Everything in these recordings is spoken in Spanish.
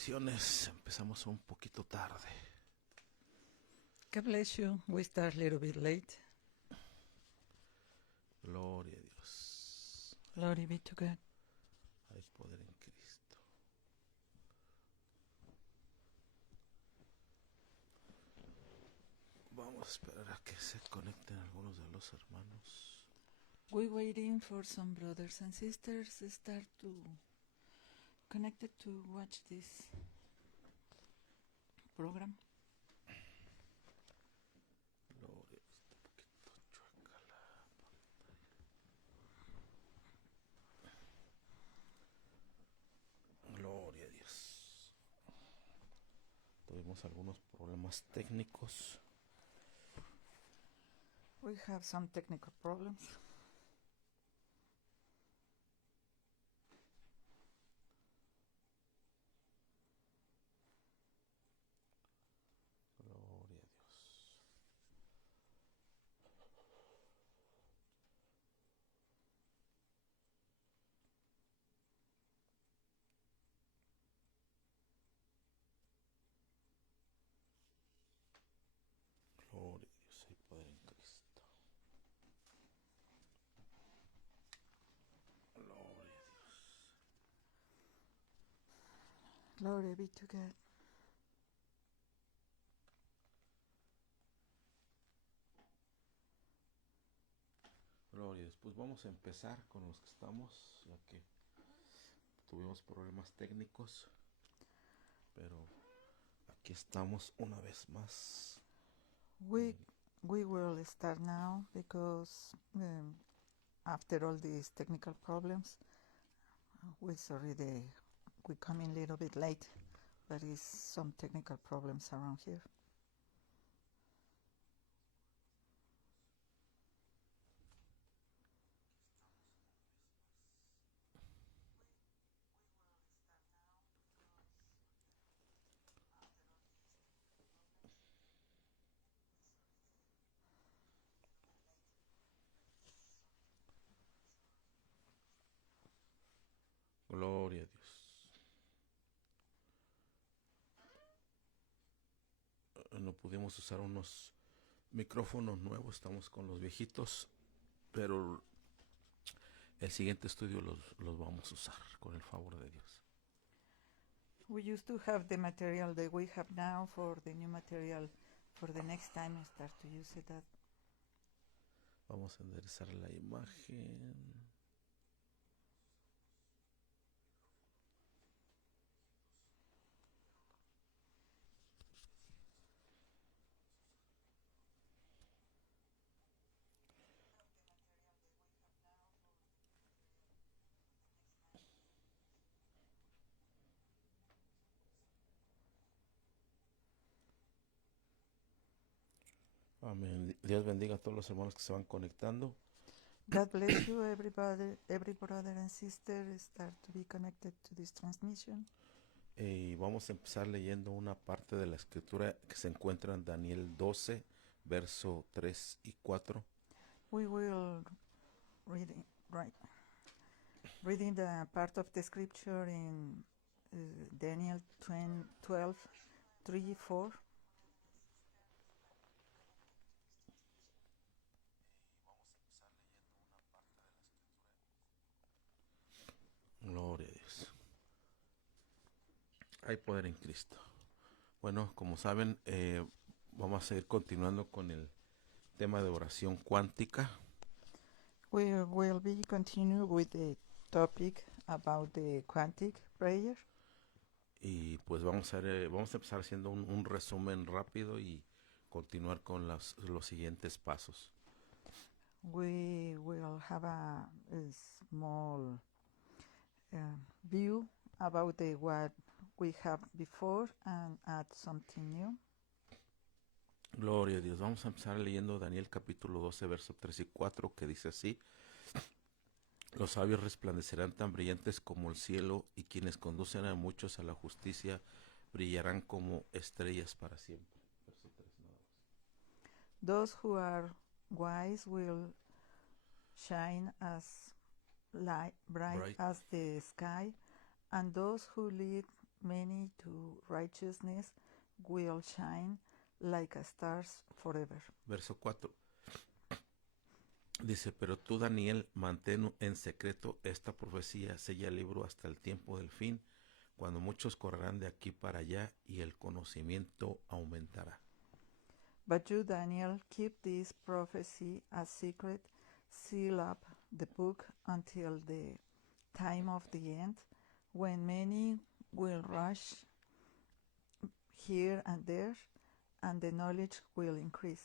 Bendiciones, empezamos un poquito tarde. God bless you. We start a little bit late. Gloria a Dios. Glory be to God. Hay poder en Cristo. Vamos a esperar a que se conecten algunos de los hermanos. We're waiting for some brothers and sisters to start to connected to watch this program. Gloria, está un poquito chueca la pantalla. Gloria a Dios. Tuvimos algunos problemas técnicos. We have some technical problems. Gloria a Dios. Gloria a Dios, hay poder en Cristo. Gloria a Dios. Glory be to God. Gloria, después vamos a empezar con los que estamos, ya que tuvimos problemas técnicos, pero aquí estamos una vez más. We will start now because after all these technical problems, we come in a little bit late. There is some technical problems around here. Gloria a Dios. No pudimos usar unos micrófonos nuevos, estamos con los viejitos, pero el siguiente estudio los vamos a usar con el favor de Dios. We used to have the material that we have now for the new material for the next time I start to use it. Vamos a enderezar la imagen. Amén. Dios bendiga a todos los hermanos que se van conectando. God bless you, everybody, every brother and sister start to be connected to this transmission. Y vamos a empezar leyendo una parte de la escritura que se encuentra en Daniel 12, verso 3 y 4. We will reading the part of the scripture in Daniel 12, 3, 4. Gloria a Dios. Hay poder en Cristo. Bueno, como saben, vamos a seguir continuando con el tema de oración cuántica. We will be continue with the topic about the quantic prayer. Y pues vamos a empezar haciendo un resumen rápido y continuar con los siguientes pasos. We will have a small view about what we have before and add something new. Gloria a Dios. Vamos a empezar leyendo Daniel capítulo 12, verso 3 y 4, que dice así: Los sabios resplandecerán tan brillantes como el cielo, y quienes conducen a muchos a la justicia brillarán como estrellas para siempre. Verso 3 nada más. Those who are wise will shine as bright as the sky, and those who lead many to righteousness will shine like a stars forever. Verso 4. Dice, pero tú, Daniel, mantén en secreto esta profecía, sella el libro hasta el tiempo del fin, cuando muchos correrán de aquí para allá y el conocimiento aumentará. But you, Daniel, keep this prophecy a secret, seal up the book until the time of the end, when many will rush here and there, and the knowledge will increase.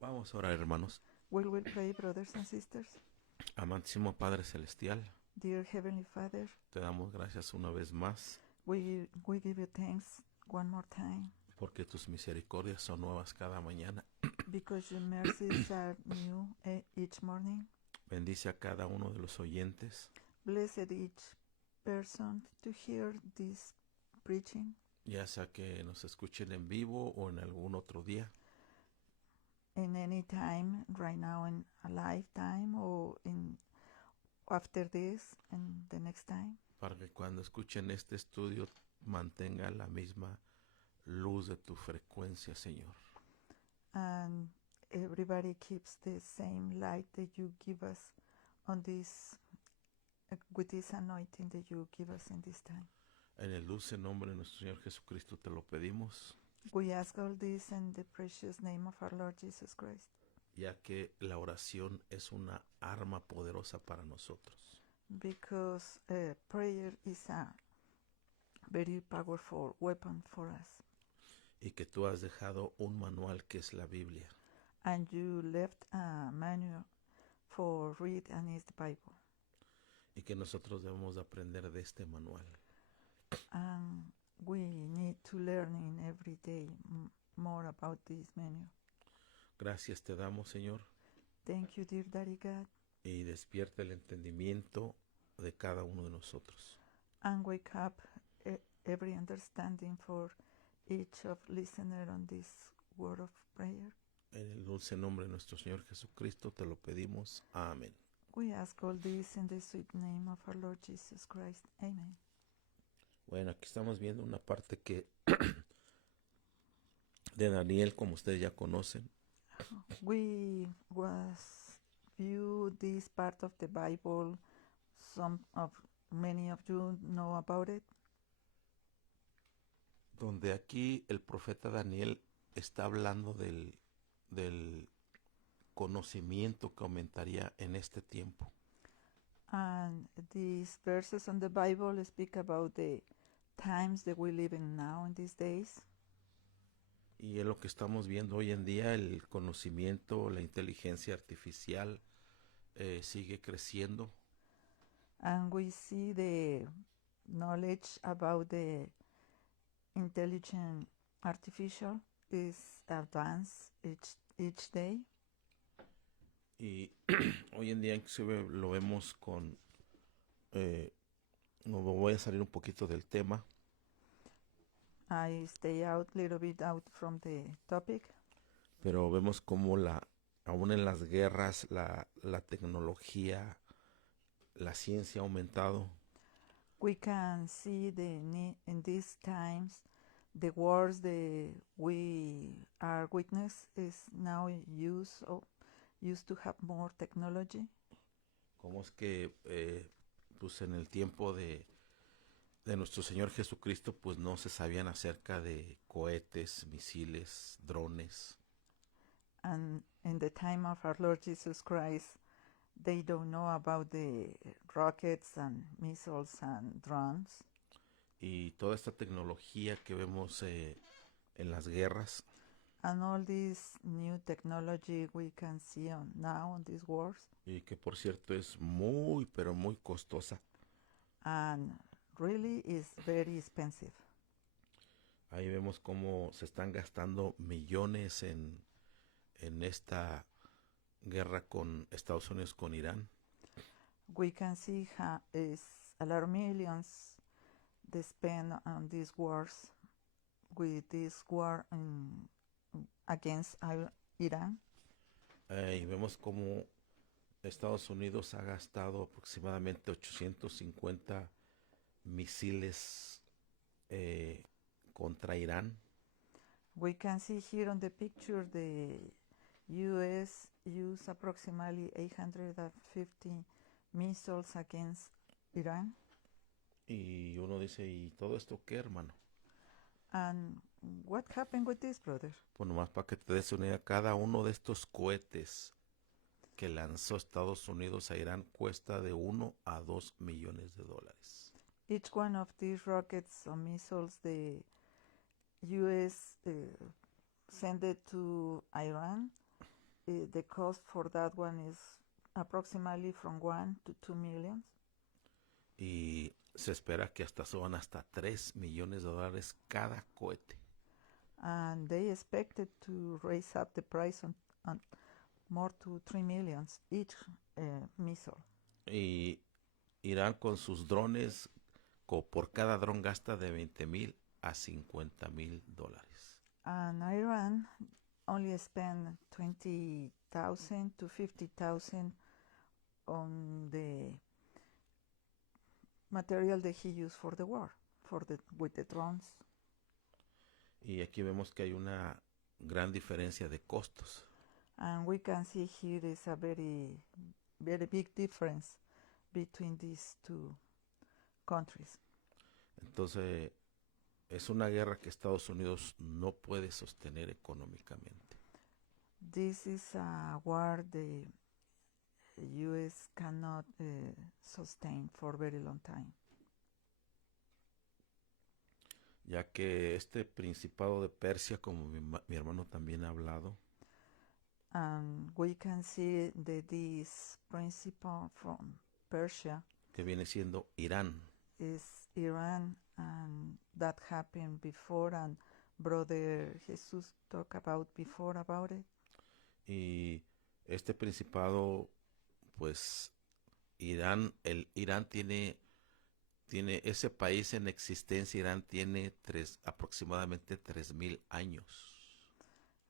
Vamos a orar, hermanos. Will we pray, brothers and sisters? Amantísimo Padre Celestial, Dear Heavenly Father, te damos gracias una vez más we give you thanks one more time porque tus misericordias son nuevas cada mañana. because your mercies are new each morning. Bendice a cada uno de los oyentes, Blessed each person to hear this preaching, ya sea que nos escuchen en vivo o en algún otro día. in any time, right now in a lifetime or in after this and the next time, Para que cuando escuchen este estudio mantenga la misma luz de tu frecuencia, Señor. and everybody keeps the same light that you give us on this with this anointing that you give us in this time. En el dulce nombre de nuestro Señor Jesucristo te lo pedimos, We ask all this in the precious name of our Lord Jesus Christ, ya que la oración es una arma poderosa para nosotros. because prayer is a very powerful weapon for us. Y que tú has dejado un manual que es la Biblia. And you left a manual for read, and it's the Bible. Y que nosotros debemos de aprender de este manual. And we need to learn in every day more about this manual. Gracias te damos, Señor, Thank you, dear Daddy God, y despierta el entendimiento de cada uno de nosotros. and wake up every understanding for each of listener on this word of prayer. En el dulce nombre de nuestro Señor Jesucristo te lo pedimos. Amén. We ask all this in the sweet name of our Lord Jesus Christ. Amen. Bueno, aquí estamos viendo una parte que de Daniel, como ustedes ya conocen. We was view this part of the Bible. Many of you know about it. Donde aquí el profeta Daniel está hablando del conocimiento que aumentaría en este tiempo. And these verses on the Bible speak about the times that we live in now in these days. Y es lo que estamos viendo hoy en día, el conocimiento, la inteligencia artificial sigue creciendo. And we see the knowledge about the intelligent artificial is advanced each day. Y hoy en día inclusive lo vemos con... no voy a salir un poquito del tema, I stay out a little bit out from the topic, pero vemos como aún en las guerras la tecnología, la ciencia ha aumentado. we can see in these times the wars that we are witness is now used to have more technology. Cómo es que pues en el tiempo de nuestro Señor Jesucristo pues no se sabían acerca de cohetes, misiles, drones. And in the time of our Lord Jesus Christ, they don't know about the rockets and missiles and drones. Y toda esta tecnología que vemos en las guerras, And all this new technology we can see now on these wars. y que por cierto es muy, pero muy costosa. And really is very expensive. Ahí vemos cómo se están gastando millones en esta guerra con Estados Unidos con Irán. We can see how is a lot of millions they spend on these wars with this war against Iran. Y vemos cómo Estados Unidos ha gastado aproximadamente 850 misiles contra Irán. We can see here on the picture the U.S. use approximately 850 missiles against Iran. Y uno dice, ¿y todo esto qué, hermano? And what happened with this, brother? Pues nomás para que te des una idea, cada uno de estos cohetes que lanzó Estados Unidos a Irán cuesta de 1 a 2 millones de dólares. Each one of these rockets or missiles the U.S. Send it to Iran, the cost for that one is approximately from 1 to 2 million. Y se espera que hasta suban hasta 3 millones de dólares cada cohete. And they expected to raise up the price on more to 3 millions each missile. Y Irán con sus drones, por cada dron gasta de 20,000 a 50,000 dólares. And Iran only spent 20,000 to 50,000 on the material that he used for the war, with the drones. Y aquí vemos que hay una gran diferencia de costos. And we can see here is a very, very big difference between these two countries. Entonces, es una guerra que Estados Unidos no puede sostener económicamente. This is a war the U.S. cannot sustain for a very long time. Ya que este principado de Persia, como mi hermano también ha hablado, And we can see that this principle from Persia que viene siendo Irán, is Iran, and that happened before, and Brother Jesus talked about before about it. y este principado, pues Irán tiene ese país en existencia. Irán tiene aproximadamente 3,000 años.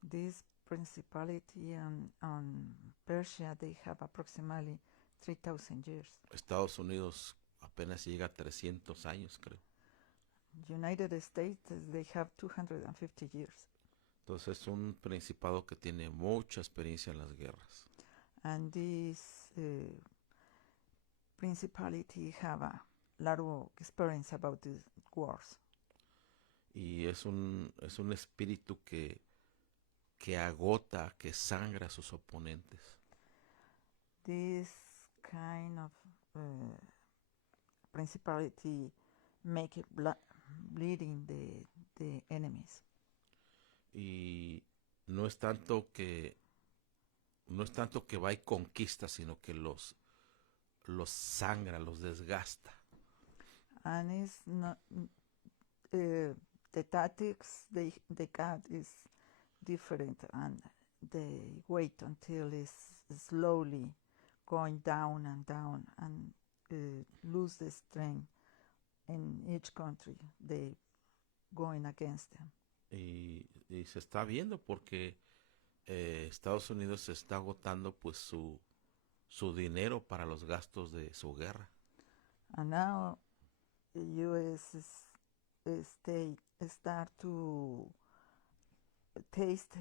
This principality on Persia, they have approximately 3,000 years. Estados Unidos apenas llega a 300 años, creo. United States, they have 250 years. Entonces es un principado que tiene mucha experiencia en las guerras. And this principality have a lot of experience about these wars. Y es un espíritu que agota, que sangra a sus oponentes. This kind of principality make it bleeding the enemies. Y no es tanto que va y conquista, sino que los sangra, los desgasta. And it's not the tactics they got is different, and they wait until it's slowly going down and down, and lose the strength in each country they going against them. Y se está viendo porque Estados Unidos se está agotando pues su dinero para los gastos de su guerra. And now the U.S. start to taste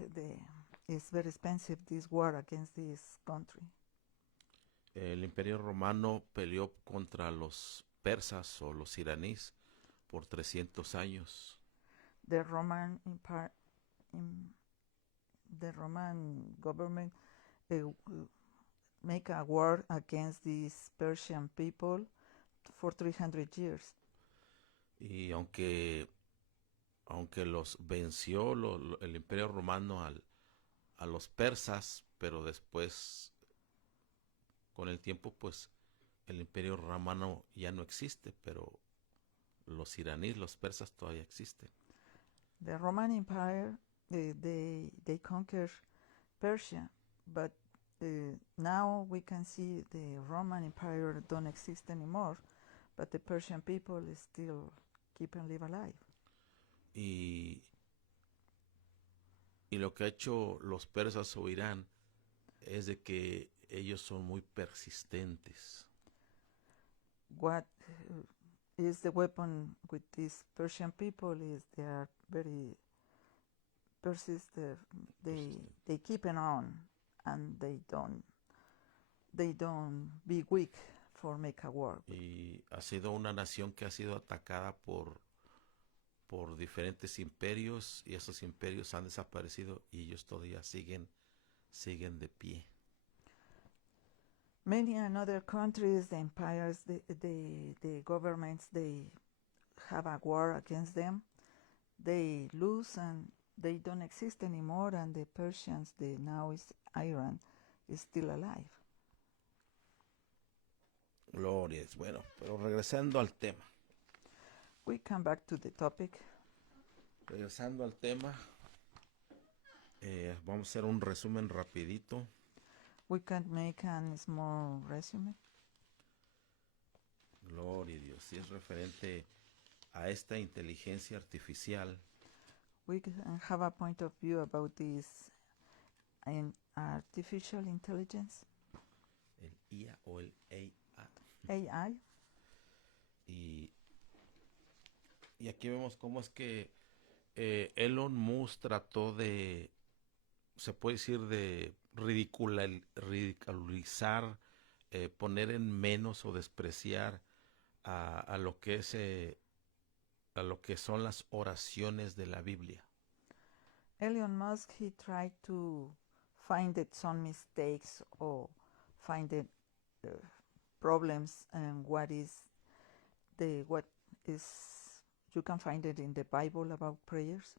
it's very expensive, this war against this country. El Imperio Romano peleó contra los persas o los iraníes por 300 años. The Roman Empire, the Roman government make a war against these Persian people for 300 years. Y aunque los venció el Imperio Romano a los persas, pero después, con el tiempo, pues el Imperio Romano ya no existe, pero los iraníes, los persas todavía existen. The Roman Empire, they conquer Persia, but now we can see the Roman Empire don't exist anymore, but the Persian people is still keep and live alive. Y lo que ha hecho los persas o Irán es de que ellos son muy persistentes. What is the weapon with these Persian people is they are very persistent. They keep it on, and they don't be weak for make a war. Y ha sido una nación que ha sido atacada por diferentes imperios, y esos imperios han desaparecido y ellos todavía siguen de pie. Many another countries, the empires, the governments, they have a war against them. They lose and they don't exist anymore. And the Persians, now is Iran, is still alive. Gloria es bueno, pero regresando al tema. We come back to the topic. Regresando al tema, vamos a hacer un resumen rapidito. We can make a small resume. Gloria a Dios. Si es referente a esta inteligencia artificial, We can have a point of view about this in artificial intelligence, el IA o el AI. AI. Y aquí vemos cómo es que Elon Musk trató de, se puede decir, de ridiculizar, poner en menos o despreciar a lo que es a lo que son las oraciones de la Biblia. Elon Musk, he tried to find some mistakes or find problems and what is you can find it in the Bible about prayers.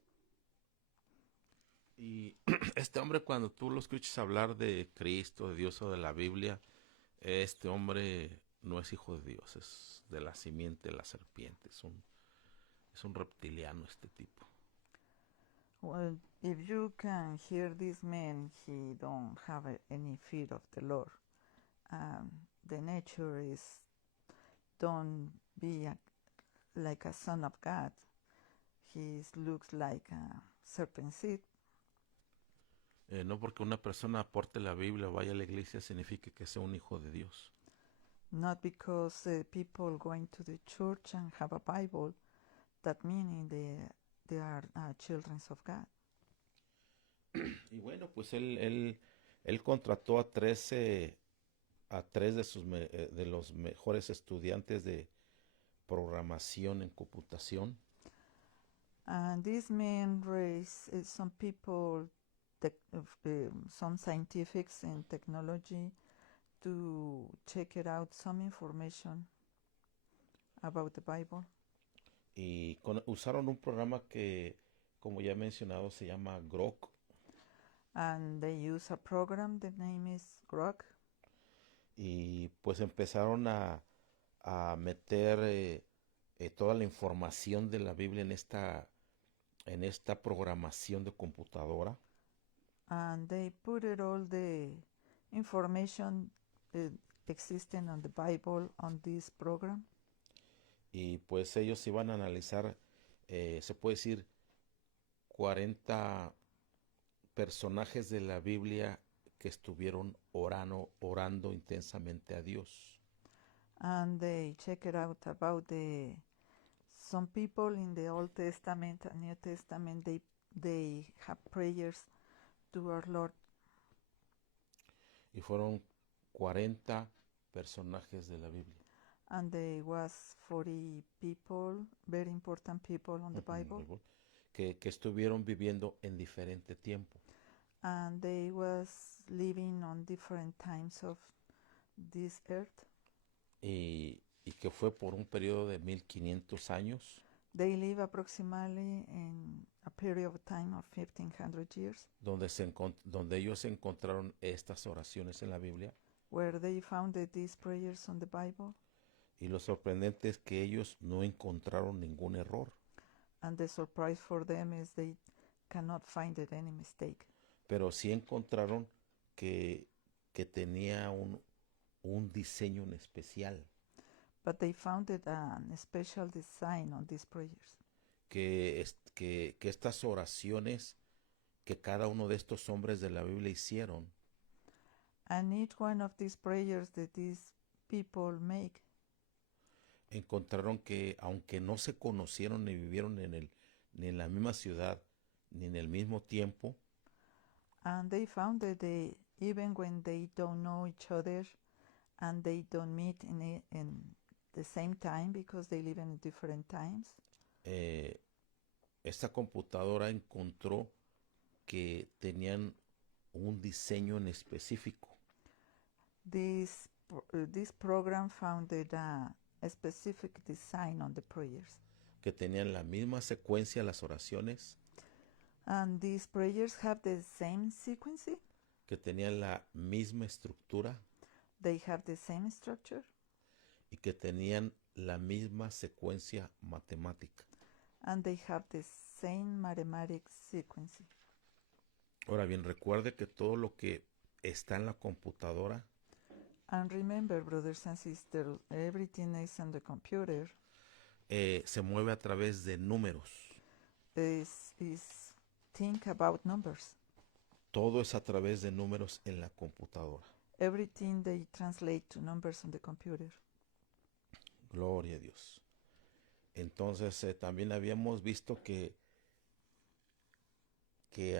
Y este hombre, cuando tú lo escuchas hablar de Cristo, de Dios o de la Biblia, este hombre no es hijo de Dios, es de la simiente de la serpiente, es un reptiliano este tipo. Well, if you can hear this man, he don't have any fear of the Lord. The nature is don't be like a son of God. He looks like a serpent seed. No porque una persona aporte la Biblia o vaya a la iglesia significa que sea un hijo de Dios. Not because people going to the church and have a Bible, that meaning they are children of God. Y bueno, pues él contrató a 13 de los mejores estudiantes de programación en computación. And this man raised some people, some scientifics in technology, to check it out, some information about the Bible. Y usaron un programa que, como ya he mencionado, se llama Grok. And they use a program, the name is Grok. Y pues empezaron a meter toda la información de la Biblia en esta programación de computadora. And they put it all the information existing on the Bible on this program. Y pues ellos iban a analizar, se puede decir, 40 personajes de la Biblia que estuvieron orando intensamente a Dios. And they check it out about some people in the Old Testament and New Testament, they have prayers to our Lord. Y fueron 40 personajes de la Biblia. And there was 40 people, very important people on the Bible. Que estuvieron viviendo en diferente tiempo. And they was living on different times of this earth. Y que fue por un periodo de 1500 años. They live approximately in a period of time of 1500 years. Donde ellos encontraron estas oraciones en la Biblia. Where they founded these prayers on the Bible. Y lo sorprendente es que ellos no encontraron ningún error. And the surprise for them is they cannot find any mistake. Pero sí encontraron que tenía un diseño en especial. But they found a special design on these prayers. Que estas oraciones que cada uno de estos hombres de la Biblia hicieron. And each one of these prayers that these people make. encontraron que aunque no se conocieron ni vivieron ni en la misma ciudad, ni en el mismo tiempo, And they found that even when they don't know each other and they don't meet in the same time because they live in different times, eh, esta computadora encontró que tenían un diseño en específico, this program found a specific design on the prayers. que tenían la misma secuencia las oraciones, And these prayers have the same sequence, que tenían la misma estructura they have the same structure, y que tenían la misma secuencia matemática. and they have the same mathematic sequence. Ahora bien, recuerde que todo lo que está en la computadora And remember, brothers and sisters, everything is on the computer se mueve a través de números. is think about numbers. Todo es a través de números en la computadora. Everything they translate to numbers on the computer. Gloria a Dios. Entonces también habíamos visto que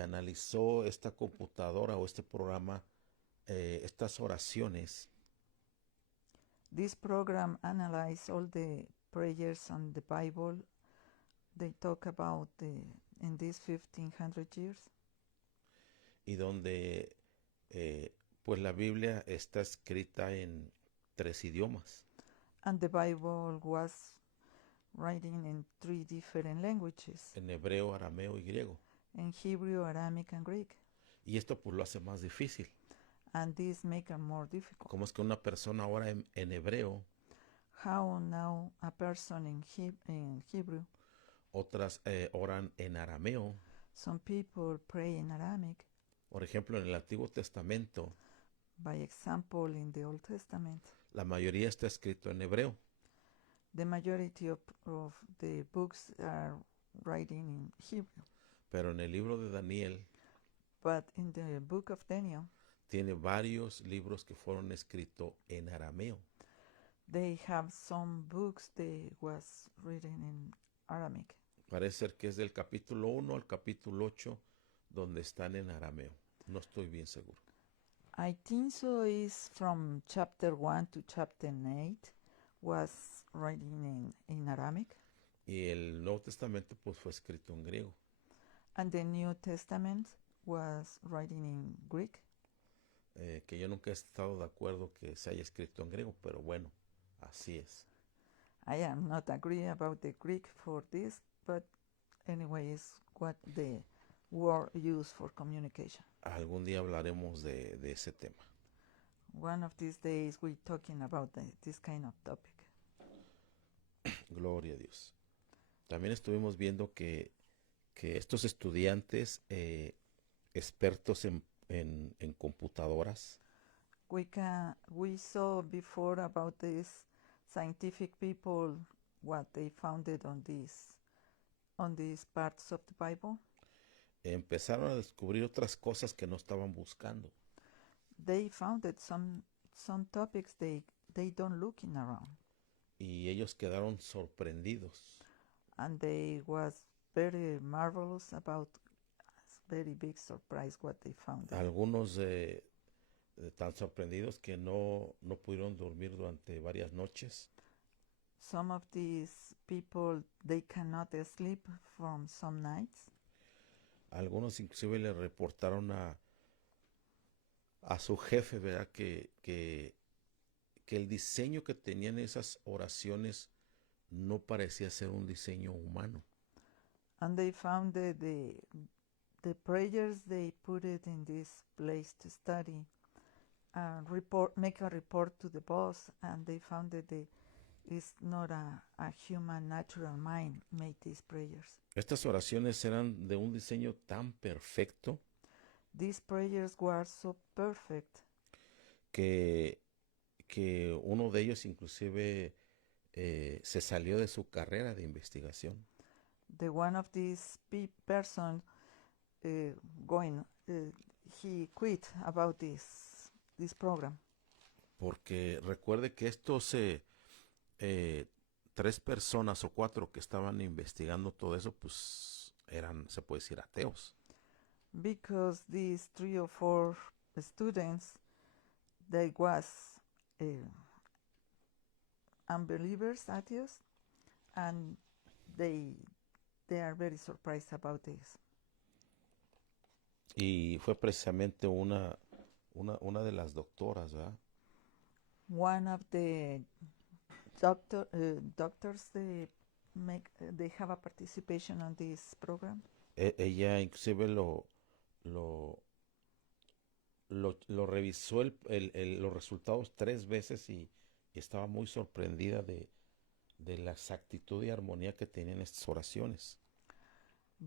analizó esta computadora o este programa estas oraciones This program analyzes all the prayers on the Bible. They talk about in these 1500 years. y donde pues la Biblia está escrita en 3 idiomas. And the Bible was written in 3 different languages, En hebreo, arameo y griego. in Hebrew, Aramaic, and Greek. Y esto pues lo hace más difícil. And this makes it more difficult. ¿Cómo es que una persona ora en hebreo, How now a person in Hebrew, otras oran en arameo? some people pray in Aramaic. Por ejemplo, en el Antiguo Testamento, By example, in the Old Testament, la mayoría está escrito en hebreo. the majority of the books are writing in Hebrew. Pero en el libro de Daniel But in the book of Daniel, tiene varios libros que fueron escritos en arameo. they have some books that was written in Aramaic. Parece ser que es del capítulo 1 al capítulo 8 donde están en arameo. No estoy bien seguro. I think so is from chapter 1 to chapter 8 was written in Aramaic. Y el Nuevo Testamento pues fue escrito en griego. And the New Testament was written in Greek. Que yo nunca he estado de acuerdo que se haya escrito en griego, pero bueno, así es. I am not agree about the Greek for this, but anyway, it's what the word used for communication. Algún día hablaremos de ese tema. One of these days we're talking about this kind of topic. Gloria a Dios. También estuvimos viendo que estos estudiantes expertos en computadoras We saw before about these scientific people what they founded on these parts of the Bible. empezaron a descubrir otras cosas que no estaban buscando. They founded some topics they don't looking around, Y ellos quedaron sorprendidos. and they was very marvelous about very big surprise what they found. Algunos tan sorprendidos que no pudieron dormir durante varias noches. Some of these people they cannot sleep from some nights. Algunos inclusive le reportaron a su jefe, ¿verdad? Que el diseño que tenían esas oraciones no parecía ser un diseño humano. And they found that the prayers they put it in this place to study, make a report to the boss, and they found that it's not a human natural mind made these prayers. Estas oraciones eran de un diseño tan perfecto These prayers were so perfect que uno de ellos inclusive se salió de su carrera de investigación. the one of these person he quit about this program, Porque recuerde que estos tres personas o cuatro que estaban investigando todo eso, pues eran, se puede decir, ateos. Because these 3 or 4 students, they was uh, unbelievers, atheists, and they they are very surprised about this. Y fue precisamente una de las doctoras, ¿verdad? One of the doctors, they have a participation on this program. Ella inclusive lo revisó los resultados 3 veces y estaba muy sorprendida de la exactitud y armonía que tenían estas oraciones.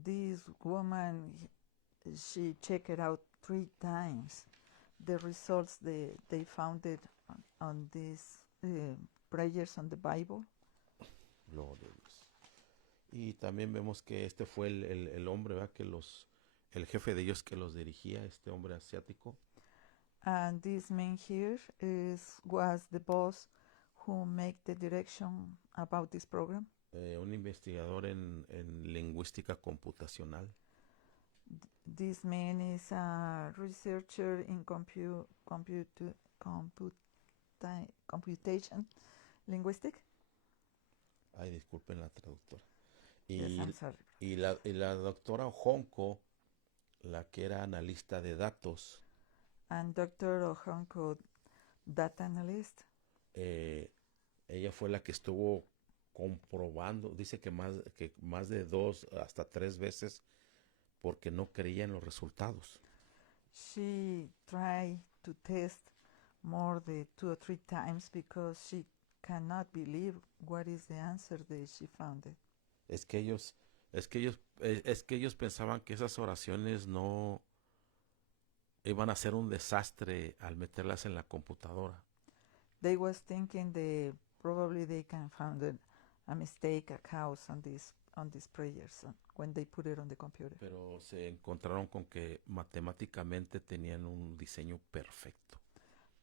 This woman, she checked it out 3 times. The results they found it on these prayers on the Bible. Gloria a Dios. Y también vemos que este fue el hombre, ¿verdad? El jefe de ellos que los dirigía, este hombre asiático. And this man here was the boss who made the direction about this program. Un investigador en lingüística computacional. This man is a researcher in computation linguistic. Ay, disculpen la traductora. Yes, I'm sorry. Y la doctora Honko, la que era analista de datos, And Dr. Ojonko, data analyst, ella fue la que estuvo comprobando, dice que más de 2 hasta 3 veces, porque no creía en los resultados. she tried to test more than 2 or 3 times because she cannot believe what is the answer that she found it. Es que ellos pensaban que esas oraciones no iban a ser un desastre al meterlas en la computadora. They was thinking that probably they can find a mistake, a cause on these prayers when they put it on the computer. Pero se encontraron con que matemáticamente tenían un diseño perfecto.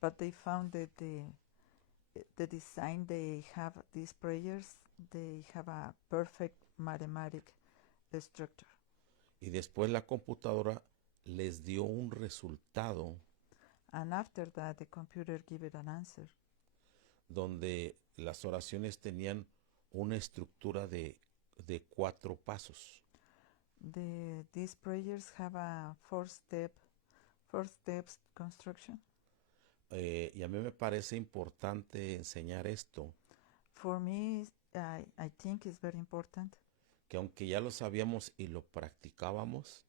But they found that the design they have these prayers, they have a perfect mathematic structure. Y después la computadora les dio un resultado And after that, the computer gave it an answer donde las oraciones tenían una estructura de 4 pasos. these prayers have a four steps construction. Y a mí me parece importante enseñar esto, For me, I think it's very important. que aunque ya lo sabíamos y lo practicábamos,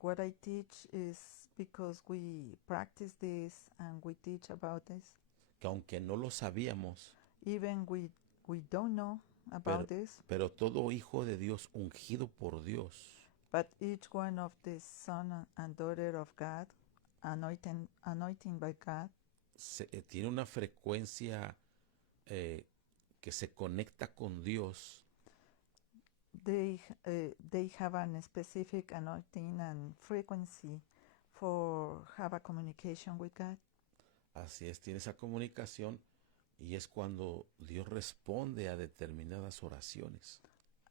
What I teach is because we practice this and we teach about this. que aunque no lo sabíamos, Even we don't know about this, pero todo hijo de Dios ungido por Dios but each one of the son and daughter of God, anointing by God, tiene una frecuencia que se conecta con Dios, they have a specific anointing and frequency for have a communication with God. así es, tiene esa comunicación y es cuando Dios responde a determinadas oraciones.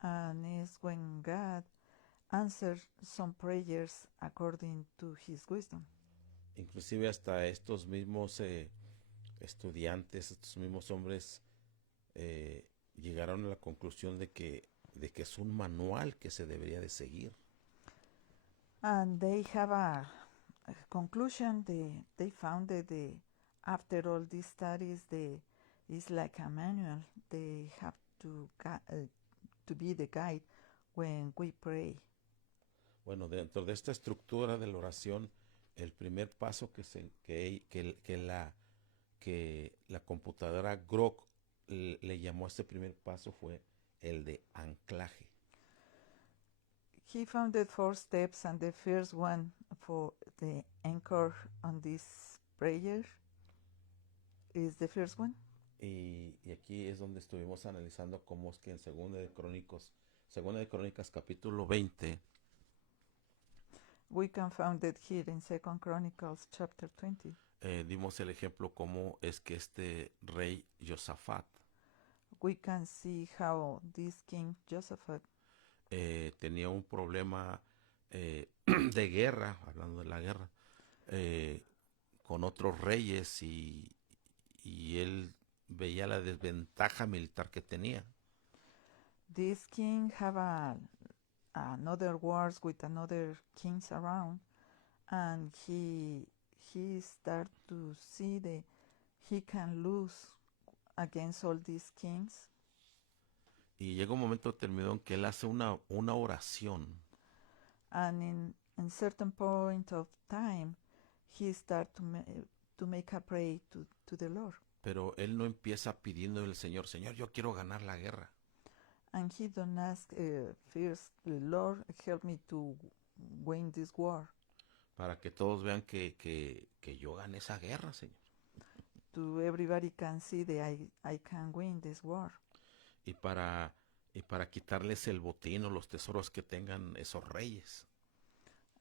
And it's when God answers some prayers according to His wisdom. Inclusive hasta estos mismos estudiantes, estos mismos hombres llegaron a la conclusión de que es un manual que se debería de seguir. And they have a conclusion. They found that after all these studies, it's like a manual. They have to be the guide when we pray. Bueno, dentro de esta estructura de la oración, el primer paso que la computadora Grok le llamó a este primer paso fue el de anclaje. He found the 4 steps, and the first one for the anchor on this prayer is the first one. Y aquí es donde estuvimos analizando cómo es que en Segunda de Crónicas capítulo 20, We can find it here in 2 Chronicles chapter 20. dimos el ejemplo cómo es que este rey Josafat we can see how this King Josaphat tenía un problema de guerra, hablando de la guerra, eh, con otros reyes y él veía la desventaja militar que tenía. this king have another wars with another kings around, and he start to see that he can lose against all these kings. Y llega un momento determinado en que él hace una oración. And in certain point of time, he start to make a prayer to the Lord. Pero él no empieza pidiendo al Señor, Señor, yo quiero ganar la guerra. And he don't ask first, Lord, help me to win this war. Para que todos vean que yo gané esa guerra, Señor. To everybody can see that I can win this war. Y para quitarles el botín o los tesoros que tengan esos reyes.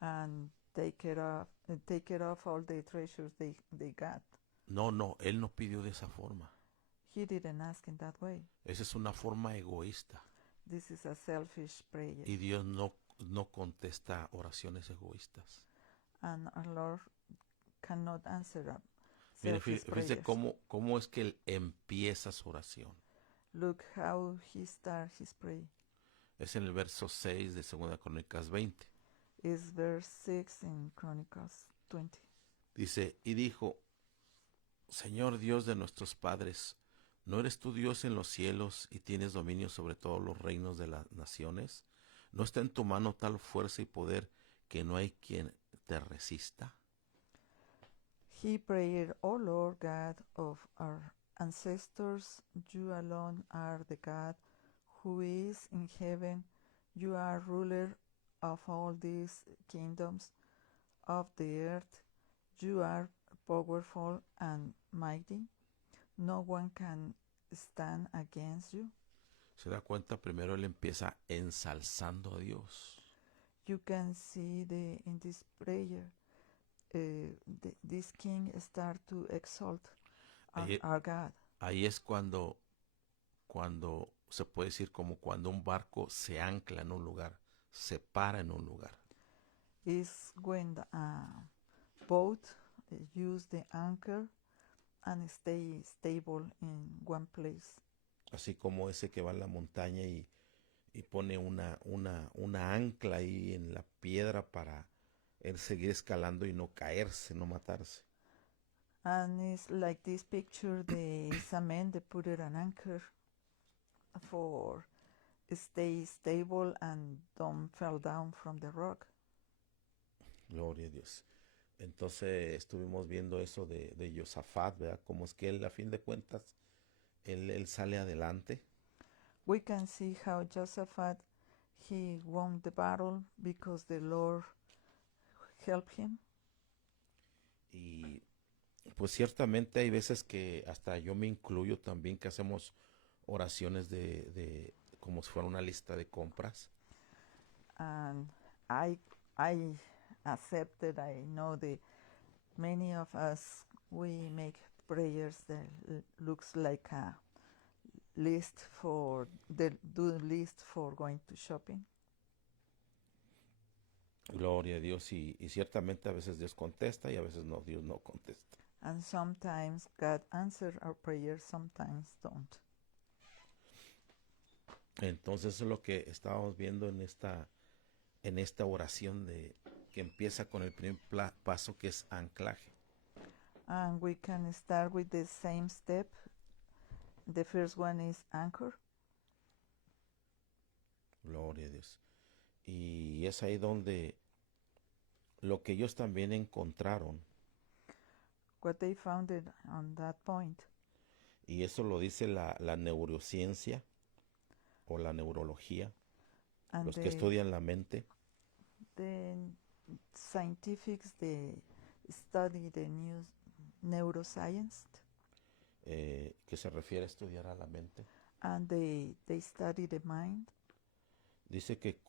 And take care of all the treasures they got. No, él no pidió de esa forma. He didn't ask in that way. Esa es una forma egoísta. This is a selfish prayer. Y Dios no contesta oraciones egoístas. And our Lord cannot answer a Mire, selfish fíjese prayers. cómo es que él empieza su oración. Look how he starts his prayer. Es en el verso 6 de 2 Crónicas 20. Is verse 6 in Chronicles 20. Dice, y dijo, Señor Dios de nuestros padres, ¿no eres tú Dios en los cielos y tienes dominio sobre todos los reinos de las naciones? ¿No está en tu mano tal fuerza y poder que no hay quien te resista? He prayed, O Lord God of our ancestors, you alone are the God who is in heaven. You are ruler of all these kingdoms of the earth. You are powerful and mighty. No one can stand against you. Se da cuenta, primero él empieza ensalzando a Dios. You can see in this prayer, this king start to exalt Ahí, our God. ahí es cuando se puede decir como cuando un barco se ancla en un lugar, se para en un lugar. Is when the boat use the anchor and stay stable in one place. Así como ese que va a la montaña y pone una ancla ahí en la piedra para él seguir escalando y no caerse, no matarse. And it's like this picture, there is a man that put an anchor for stay stable and don't fall down from the rock. Gloria a Dios. Entonces estuvimos viendo eso de Josafat, ¿verdad? Como es que él, a fin de cuentas, él sale adelante. We can see how Josaphat, he won the battle because the Lord helped him. Y pues ciertamente hay veces que hasta yo me incluyo también, que hacemos oraciones de como si fuera una lista de compras. And I accepted, I know that many of us, we make prayers that looks like a list for going to shopping. Gloria a Dios. Y ciertamente a veces Dios contesta y a veces no, Dios no contesta. And sometimes God answers our prayers, sometimes don't. Entonces eso es lo que estábamos viendo en esta oración que empieza con el primer paso, que es anclaje. And we can start with the same step. The first one is anchor. Gloria a Dios. Y es ahí donde lo que ellos también encontraron, What they found on that point. y eso lo dice la neurociencia o la neurología, And los que estudian la mente, the scientifics, they study the neuroscience, que se refiere a estudiar a la mente. and they study the mind. Dice que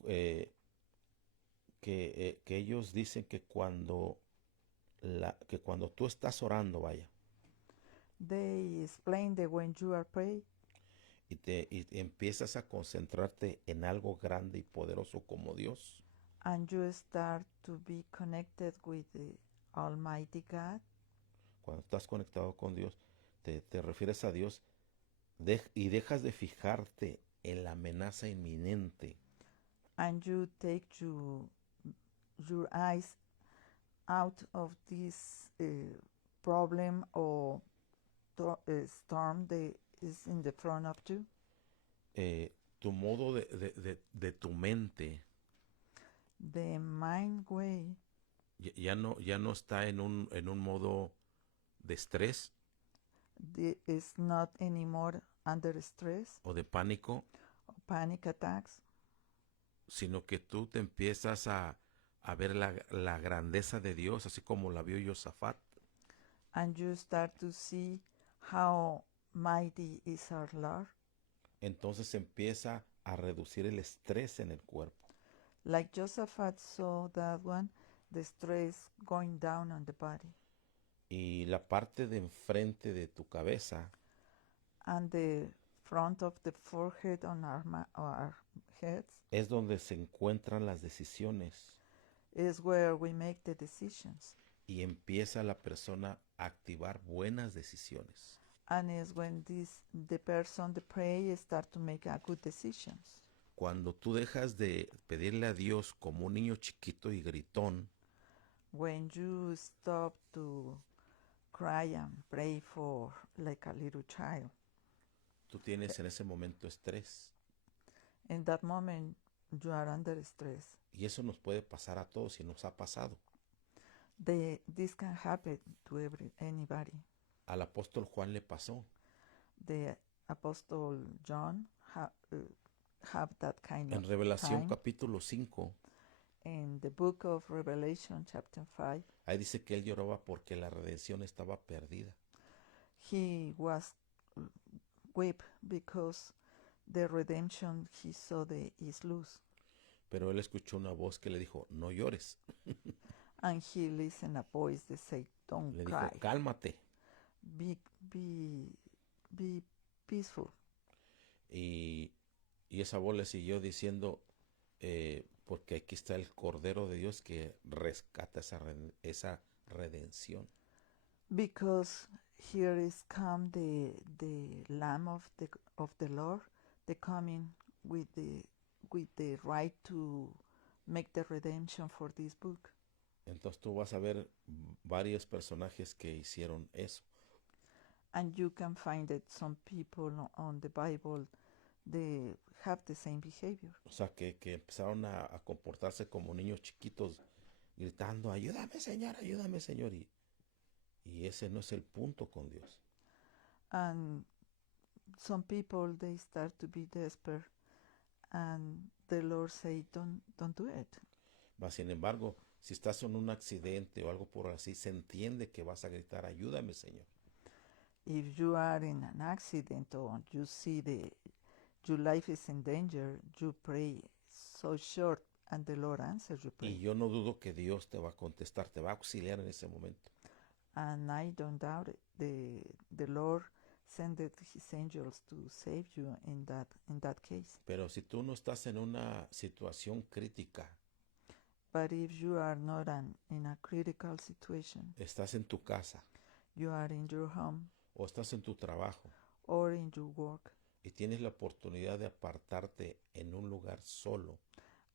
ellos dicen que cuando tú estás orando, vaya, They explain that when you are praying, y empiezas a concentrarte en algo grande y poderoso como Dios, and you start to be connected with the Almighty God, cuando estás conectado con Dios, te refieres a Dios y dejas de fijarte en la amenaza inminente and you take your eyes out of this problem or storm that is in the front of you. tu modo de tu mente The mind way ya no está en un modo de estrés is not anymore under stress o de pánico, or panic attacks, sino que tú te empiezas a ver la grandeza de Dios, así como la vio Josafat. and you start to see how mighty is our Lord. Entonces empieza a reducir el estrés en el cuerpo. Like Josaphat saw that one, the stress going down on the body. Y la parte de enfrente de tu cabeza And the front of the forehead on our heads es donde se encuentran las decisiones is where we make the decisions. y empieza la persona a activar buenas decisiones. And is when the person, the prey, start to make good decisions. Cuando tú dejas de pedirle a Dios como un niño chiquito y gritón, When you stop to cry and pray for like a little child, tú tienes en ese momento estrés. in that moment you are under stress. Y eso nos puede pasar a todos y nos ha pasado. This can happen to anybody. Al apóstol Juan le pasó. The Apostle John have that kind En of Revelación time. capítulo 5, In the book of Revelation chapter 5, ahí dice que él lloraba porque la redención estaba perdida. he was wept because the redemption he saw is loose. Pero él escuchó una voz que le dijo, no llores. And he listened a voice that said, don't Le cry. dijo, cálmate. Be peaceful. Y esa voz le siguió diciendo, porque aquí está el Cordero de Dios que rescata esa redención. Because here is come the Lamb of the Lord, the coming with the right to make the redemption for this book. Entonces tú vas a ver varios personajes que hicieron eso. And you can find that some people on the Bible, they have the same behavior. O sea, que empezaron a comportarse como niños chiquitos, gritando, ayúdame Señor. Y ese no es el punto con Dios. And some people, they start to be desperate, and the Lord say, don't do it. Sin embargo, si estás en un accidente o algo por así, se entiende que vas a gritar, ayúdame Señor. If you are in an accident or you see your life is in danger, you pray so short and the Lord answers your prayer. Y yo no dudo que Dios te va a contestar, te va a auxiliar en ese momento. And I don't doubt it. The Lord sent his angels to save you in that case. Pero si tú no estás en una situación crítica, But if you are not in a critical situation, estás en tu casa you are in your home o estás en tu trabajo or in your work, y tienes la oportunidad de apartarte en un lugar solo,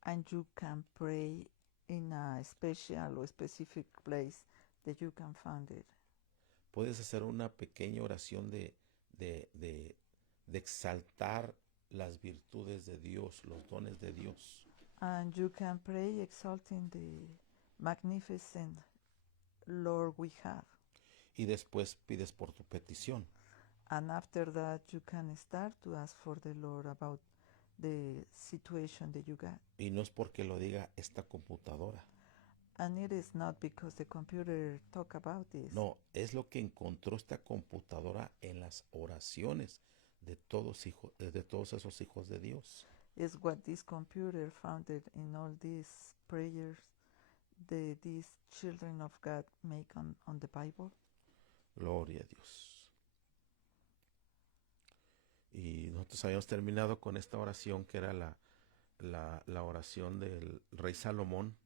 and you can pray in a special or specific place that you can find it. puedes hacer una pequeña oración de exaltar las virtudes de Dios, los dones de Dios. And you can pray exalting the magnificent Lord we have. Y después pides por tu petición. And after that, you can start to ask for the Lord about the situation that you got. Y no es porque lo diga esta computadora. And it is not because the computer talk about this. No, es lo que encontró esta computadora en las oraciones de todos esos hijos de Dios. It's what this computer founded in all these prayers that these children of God make on the Bible. Gloria a Dios. Y nosotros Entonces habíamos terminado con esta oración que era la oración del rey Salomón,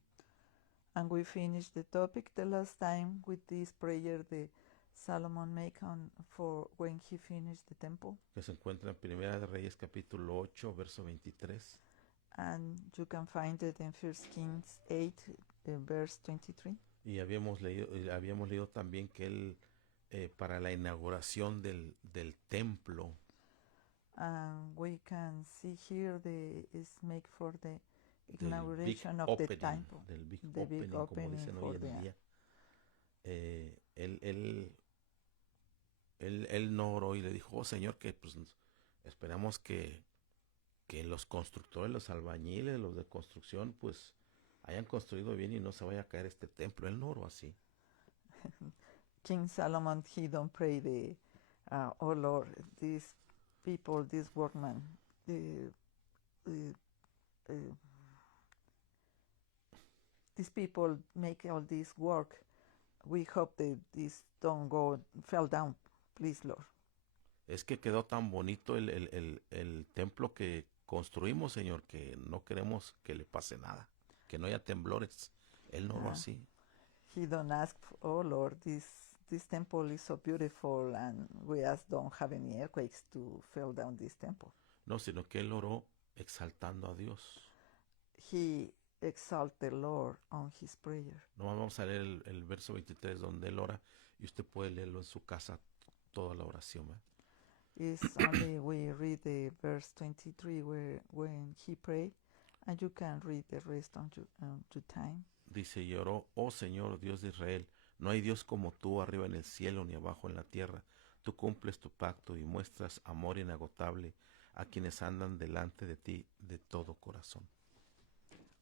And we finished the topic the last time with this prayer the Solomon make on for when he finished the temple. que se encuentra en Primera de Reyes capítulo 8, verso 23. And you can find it in 1 Kings 8, verse 23. Y habíamos leído también que él, para la inauguración del templo, And we can see here the is make for the del big inauguration of the opening, temple, del big the big opening, como opening dicen hoy for en the día, él no oró y le dijo, oh Señor, que pues esperamos que los constructores, los albañiles, los de construcción, pues hayan construido bien y no se vaya a caer este templo. Él no oró así. King Solomon. He don't pray the oh Lord, these people, these workmen, the these people make all this work. We hope that this don't go fell down, please Lord. Es que quedó tan bonito el templo que construimos, Señor, que no queremos que le pase nada, que no haya temblores. Él no oró así. He don't ask, oh Lord, this temple is so beautiful, and we ask don't have any earthquakes to fall down this temple. No, sino que él oró exaltando a Dios. He exalt the Lord on his prayer. No vamos a leer el verso 23 donde él ora y usted puede leerlo en su casa toda la oración. It's only we read the verse 23 where when he prayed, and you can read the rest on your time. Dice, y oró, oh Señor, Dios de Israel, no hay Dios como tú arriba en el cielo ni abajo en la tierra. Tú cumples tu pacto y muestras amor inagotable a quienes andan delante de ti de todo corazón.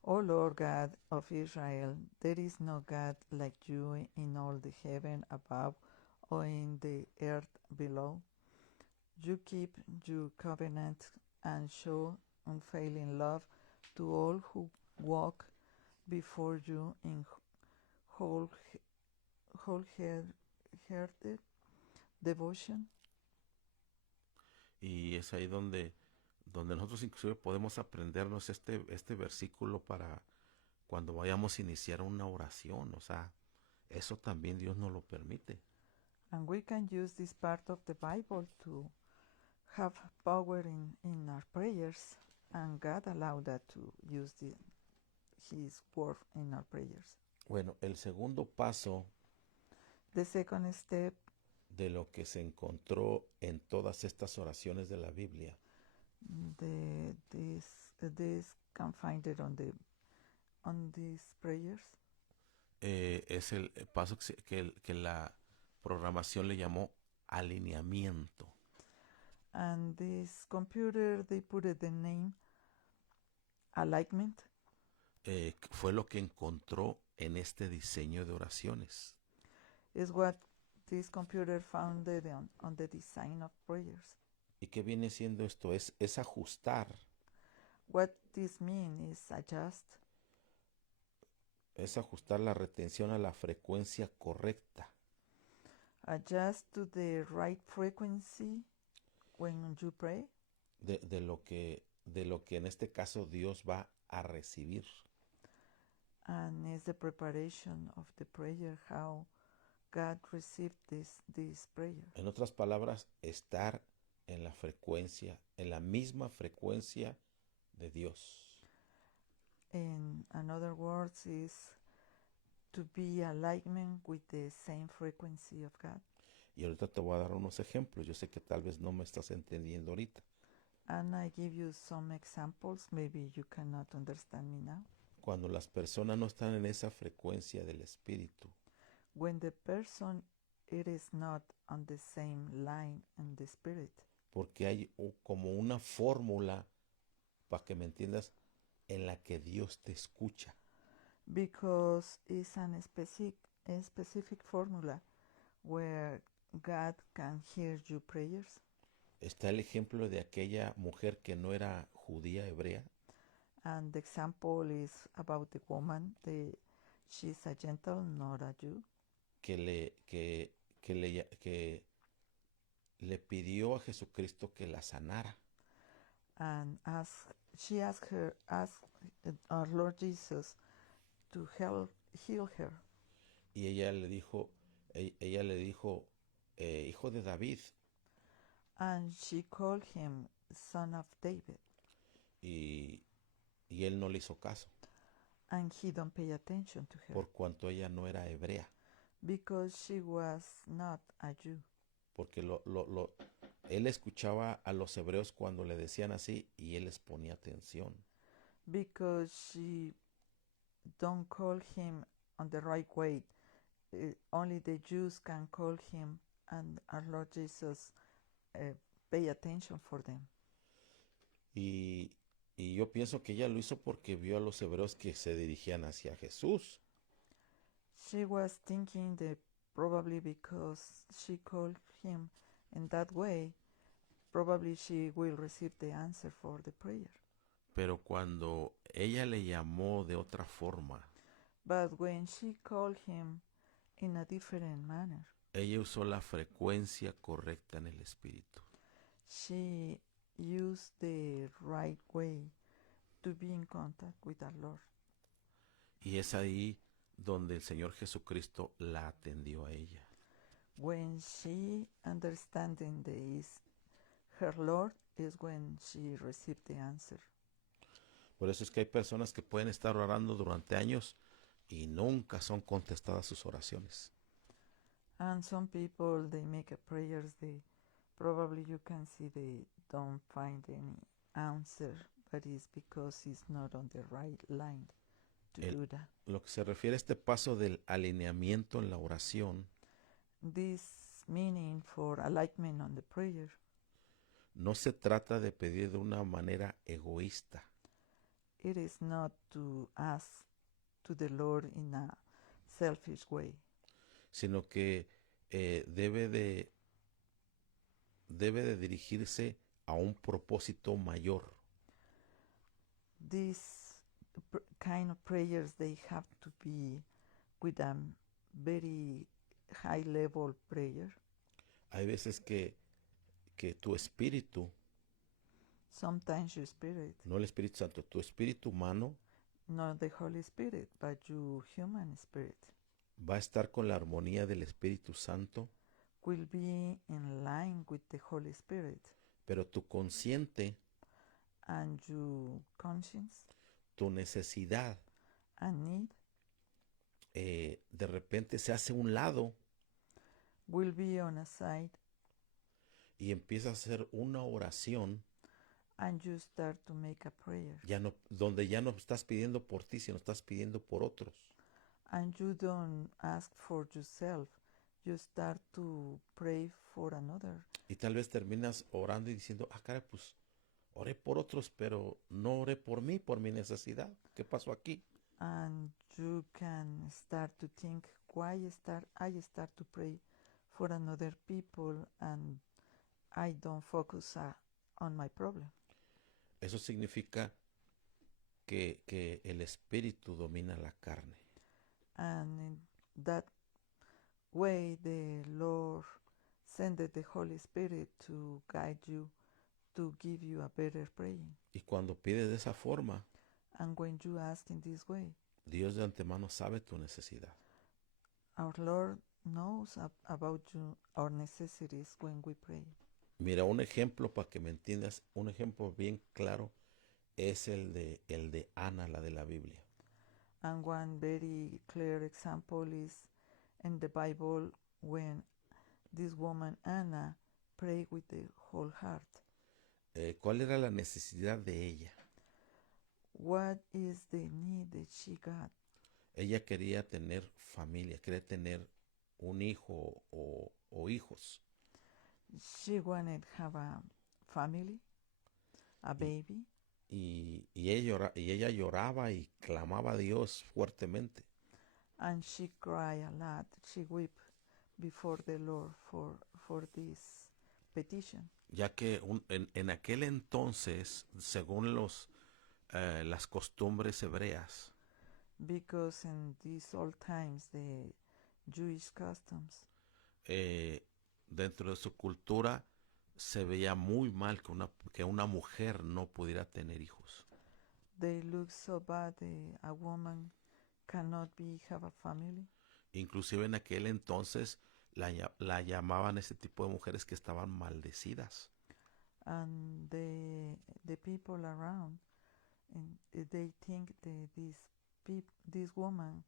O Lord God of Israel, there is no God like you in all the heaven above or in the earth below. You keep your covenant and show unfailing love to all who walk before you in wholehearted devotion. Y es ahí donde nosotros inclusive podemos aprendernos este versículo para cuando vayamos a iniciar una oración. O sea, eso también Dios nos lo permite. And we can use this part of the Bible to have power in our prayers, and God allowed that to use His word in our prayers. Bueno, el segundo paso The second step de lo que se encontró en todas estas oraciones de la Biblia this can find it on these prayers es el paso que la programación le llamó alineamiento. and this computer they put it the name alignment. Fue lo que encontró en este diseño de oraciones. Is what this computer found on the design of prayers. ¿Y qué viene siendo esto? Es ajustar. What this means is adjust. Es ajustar la retención a la frecuencia correcta. Adjust to the right frequency when you pray. De lo que en este caso Dios va a recibir. And it's the preparation of the prayer, how God received this prayer. En otras palabras, estar en la frecuencia, en la misma frecuencia de Dios. In other words, is to be alignment with the same frequency of God. Y ahorita te voy a dar unos ejemplos. Yo sé que tal vez no me estás entendiendo ahorita. And I give you some examples. Maybe you cannot understand me now. Cuando las personas no están en esa frecuencia del Espíritu, When the person it is not on the same line in the spirit. Porque hay como una fórmula, para que me entiendas, en la que Dios te escucha. Because it's a specific formula where God can hear your prayers. Está el ejemplo de aquella mujer que no era judía hebrea. And the example is about the woman. She's a Gentile, not a Jew. Que le pidió a Jesucristo que la sanara. and she asked our Lord Jesus to heal her. Y ella le dijo, hijo de David. And she called him son of David. Y él no le hizo caso, And he don't pay attention to her por cuanto ella no era hebrea. because she was not a Jew. Porque él escuchaba a los hebreos cuando le decían así y él les ponía atención. Because she don't call him on the right way. Only the Jews can call him, and our Lord Jesus pay attention for them. Y yo pienso que ella lo hizo porque vio a los hebreos que se dirigían hacia Jesús. She was thinking that probably because she called him in that way, probably she will receive the answer for the prayer. Pero cuando ella le llamó de otra forma, But when she called him in a different manner, ella usó la frecuencia correcta en el espíritu. she used the right way to be in contact with our Lord. Y es ahí donde el Señor Jesucristo la atendió a ella. When she understanding this, her Lord is when she received the answer. Por eso es que hay personas que pueden estar orando durante años y nunca son contestadas sus oraciones. And some people, they make a prayers, they probably you can see they don't find any answer, but it's because it's not on the right line to do that. Lo que se refiere a este paso del alineamiento en la oración, This meaning for alignment on the prayer, no se trata de pedir de una manera egoísta, it is not to ask to the Lord in a selfish way, sino que debe de dirigirse a un propósito mayor. These kind of prayers, they have to be with a very high level prayer. Hay veces que tu espíritu, Sometimes your spirit, no el Espíritu Santo, tu espíritu humano not the Holy Spirit, but your human spirit, va a estar con la armonía del Espíritu Santo, will be in line with the Holy Spirit, pero tu consciente, and your conscience tu necesidad, and need de repente se hace a un lado will be on a side, y empieza a hacer una oración and you start to make a prayer, donde ya no estás pidiendo por ti, sino estás pidiendo por otros. and you don't ask for yourself, you start to pray for another. Y tal vez terminas orando y diciendo, caray, pues oré por otros, pero no oré por mí, por mi necesidad. ¿Qué pasó aquí? And you can start to think, why I start to pray for another people and I don't focus on my problem. Eso significa que el espíritu domina la carne. And in that way, the Lord sent the Holy Spirit to guide you, to give you a better praying. Y cuando pides de esa forma, And when you ask in this way, Dios de antemano sabe tu necesidad. our Lord knows about you, our necessities when we pray. Mira, un ejemplo para que me entiendas, un ejemplo bien claro es el de Ana, la de la Biblia. And one very clear example is in the Bible when this woman Anna prayed with the whole heart. ¿Cuál era la necesidad de ella? What is the need that she got? Ella quería tener familia, quería tener un hijo o hijos. She wanted to have a family, a baby, Y ella lloraba y clamaba a Dios fuertemente. and she cried a lot. She wept before the Lord for this petition. Ya que en aquel entonces, según las costumbres hebreas, Because in these old times, the Jewish customs, dentro de su cultura, se veía muy mal que una mujer no pudiera tener hijos. They look so bad. A woman cannot have a family. Inclusive en aquel entonces la llamaban ese tipo de mujeres que estaban maldecidas. And the people around, and they think that this woman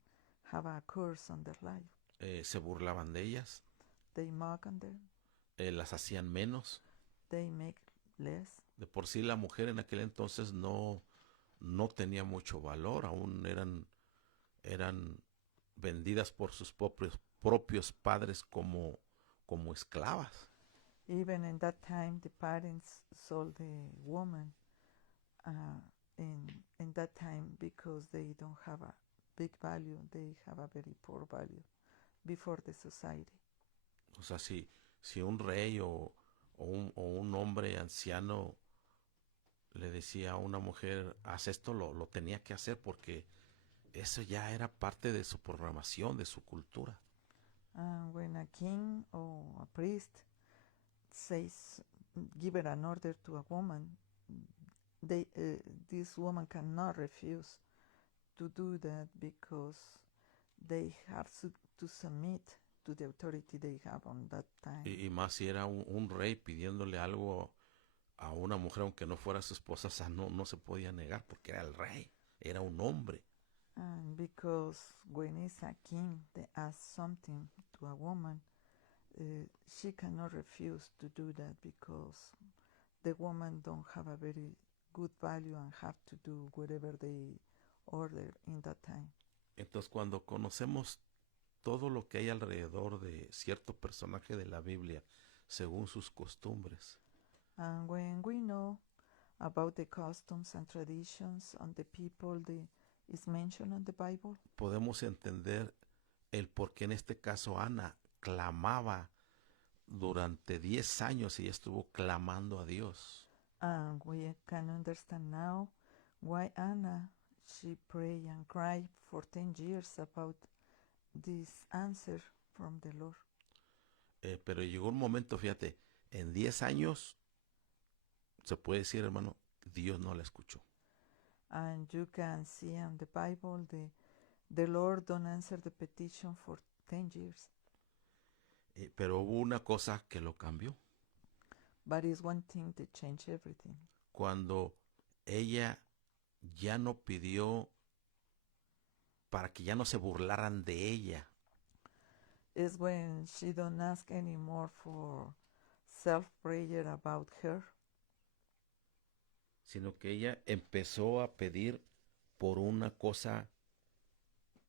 have a curse on their life. Se burlaban de ellas, They mock on them. las hacían menos. They make less. De por sí la mujer en aquel entonces no tenía mucho valor, aún eran vendidas por sus propios padres como esclavas. Even in that time, the parents sold the woman uh, in that time because they don't have a big value. They have a very poor value before the society. O sea, si un rey o un hombre anciano le decía a una mujer, haz esto, lo tenía que hacer porque eso ya era parte de su programación, de su cultura. When a king or a priest says, give an order to a woman, this woman cannot refuse to do that because they have to submit to the authority they have on that time. Y más si era un rey pidiéndole algo a una mujer, aunque no fuera su esposa, o sea, no se podía negar porque era el rey, era un hombre. And because when it's a king that asks something to a woman, she cannot refuse to do that because the woman don't have a very good value and have to do whatever they order in that time. Entonces, cuando conocemos todo lo que hay alrededor de cierto personaje de la Biblia, según sus costumbres, And when we know about the customs and traditions on the people that is mentioned in the Bible, podemos entender el por qué en este caso Ana clamaba durante 10 años, ella estuvo clamando a Dios. and we can understand now why Anna, she prayed and cried for 10 years about this answer from the Lord. Pero llegó un momento, fíjate, en 10 años, se puede decir, hermano, Dios no la escuchó. And you can see in the Bible the Lord don't answer the petition for 10 years. Pero hubo una cosa que lo cambió. But it's one thing that changed everything. Cuando ella ya no pidió para que ya no se burlaran de ella. Is when she don't ask anymore for self-prayer about her, Sino que ella empezó a pedir por una cosa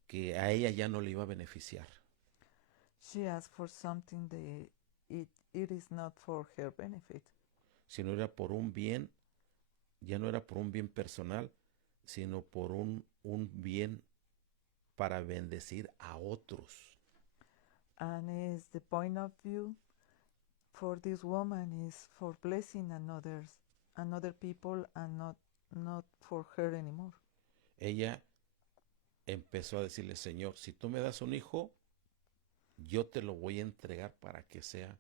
que a ella ya no le iba a beneficiar. she asked for something that it is not for her benefit. Sino era por un bien, ya no era por un bien personal, sino por un bien para bendecir a otros. And is the point of view for this woman is for blessing another people and not for her anymore. Ella empezó a decirle, Señor, si tú me das un hijo, yo te lo voy a entregar para que sea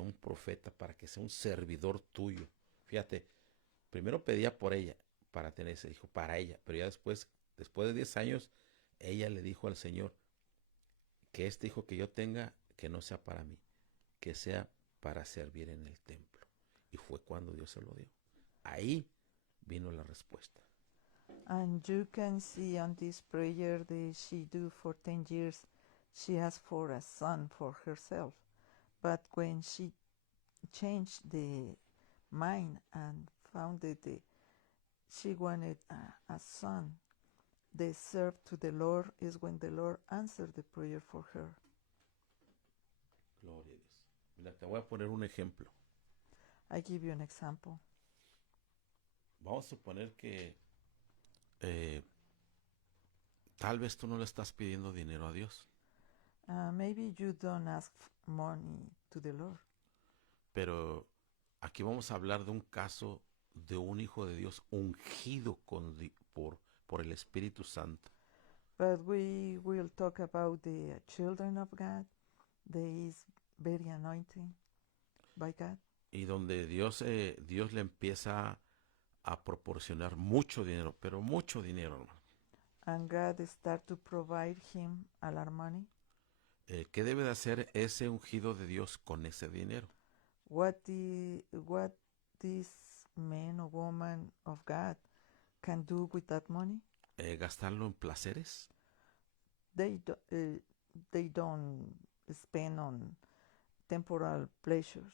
un profeta, para que sea un servidor tuyo. Fíjate, primero pedía por ella, para tener ese hijo, para ella, pero ya después de 10 años, ella le dijo al Señor, que este hijo que yo tenga, que no sea para mí, que sea para servir en el templo. Y fue cuando Dios se lo dio. Ahí vino la respuesta. And you can see on this prayer that she do for 10 years, she asked for a son for herself. But when she changed the mind and found that she wanted a son, the serve to the Lord is when the Lord answered the prayer for her. Gloria a Dios. Mira, te voy a poner un ejemplo. I give you an example. Vamos a suponer que tal vez tú no le estás pidiendo dinero a Dios, Maybe you don't ask money to the Lord, pero aquí vamos a hablar de un caso de un hijo de Dios ungido por el Espíritu Santo. but we will talk about the children of God. They is very anointing. by God, y donde Dios le empieza a proporcionar mucho dinero, pero mucho dinero, hermano. and God start to provide him a lot of money. ¿Qué debe de hacer ese ungido de Dios con ese dinero? What this man or woman of God can do with that money? ¿Gastarlo en placeres? They don't spend on temporal pleasures,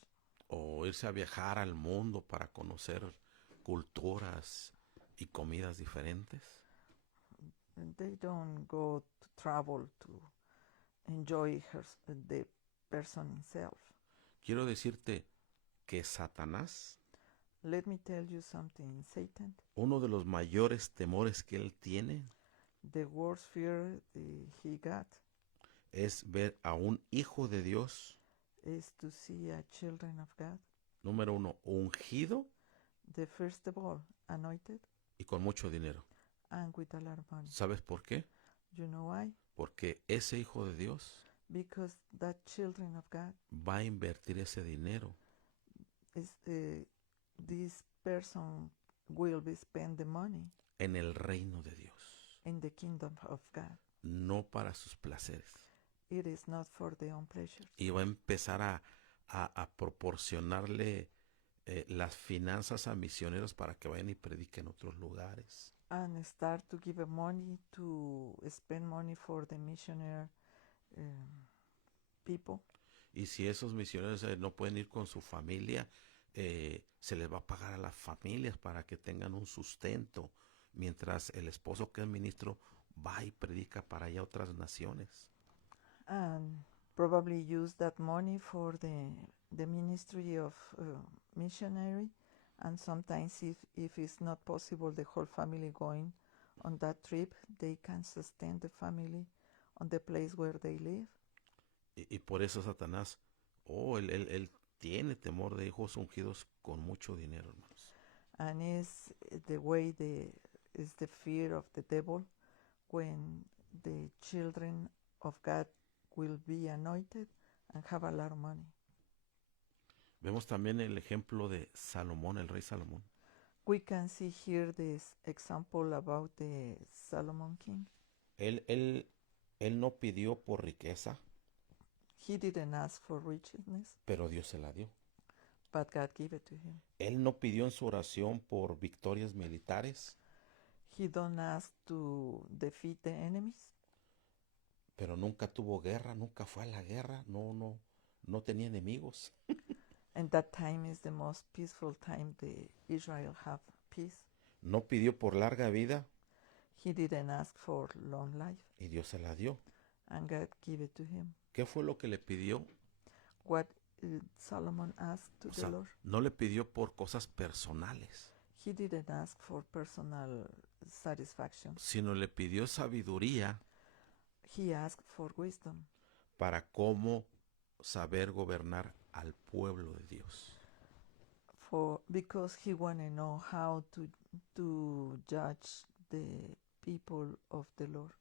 ¿O irse a viajar al mundo para conocer culturas y comidas diferentes? they don't go to travel to enjoy the person himself. Quiero decirte que Satanás, Let me tell you something, Satan, uno de los mayores temores que él tiene the worst fear he got es ver a un hijo de Dios, is to see a children of God, número uno, ungido the first of all, anointed y con mucho dinero. and with a lot of money. ¿Sabes por qué? You know why? Porque ese hijo de Dios Because that children of God va a invertir ese dinero is this person will be spend the money en el reino de Dios, in the kingdom of God. no para sus placeres. It is not for their own pleasures. Y va a empezar a proporcionarle las finanzas a misioneros para que vayan y prediquen en otros lugares. And start to give money to spend money for the missionary people. Y si esos misioneros no pueden ir con su familia, se les va a pagar a las familias para que tengan un sustento, mientras el esposo que es ministro va y predica para allá otras naciones. And probably use that money for the ministry of missionary, and sometimes if it's not possible the whole family going on that trip, they can sustain the family on the place where they live. Y por eso Satanás, él tiene temor de hijos ungidos con mucho dinero, hermanos. And is the way is the fear of the devil when the children of God will be anointed and have a lot of money. Vemos también el ejemplo de Salomón, el rey Salomón. We can see here this example about the Solomon king. Él no pidió por riqueza, He didn't ask for richness, pero Dios se la dio. but God gave it to him. Él no pidió en su oración por victorias militares, He don't ask to defeat the enemies, pero nunca tuvo guerra, nunca fue a la guerra, no tenía enemigos. and that time is the most peaceful time the Israel have peace. No pidió por larga vida He didn't ask for long life, y Dios se la dio. and God gave it to him. ¿Qué fue lo que le pidió? What Solomon asked to O the sea, Lord. no le pidió por cosas personales, He didn't ask for personal satisfaction. sino le pidió sabiduría He asked for wisdom para cómo saber gobernar al pueblo de Dios. because he wanted to know how to judge the people of the Lord.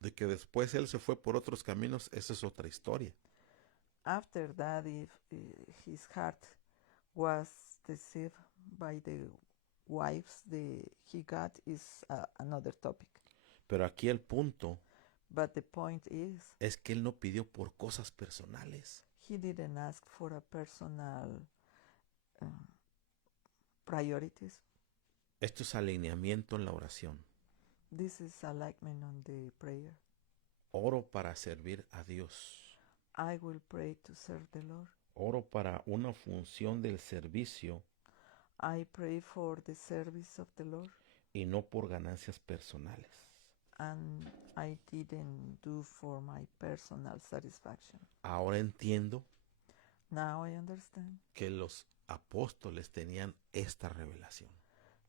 De que después él se fue por otros caminos, esa es otra historia. After that, if his heart was deceived by the wives he got is another topic. Pero aquí el punto But the point es que él no pidió por cosas personales. he didn't ask for a personal priorities. Esto es alineamiento en la oración. This is alignment on the prayer. Oro para servir a Dios. I will pray to serve the Lord. Oro para una función del servicio I pray for the service of the Lord, y no por ganancias personales. and I didn't do for my personal satisfaction. Ahora entiendo Now I understand. que los apóstoles tenían esta revelación.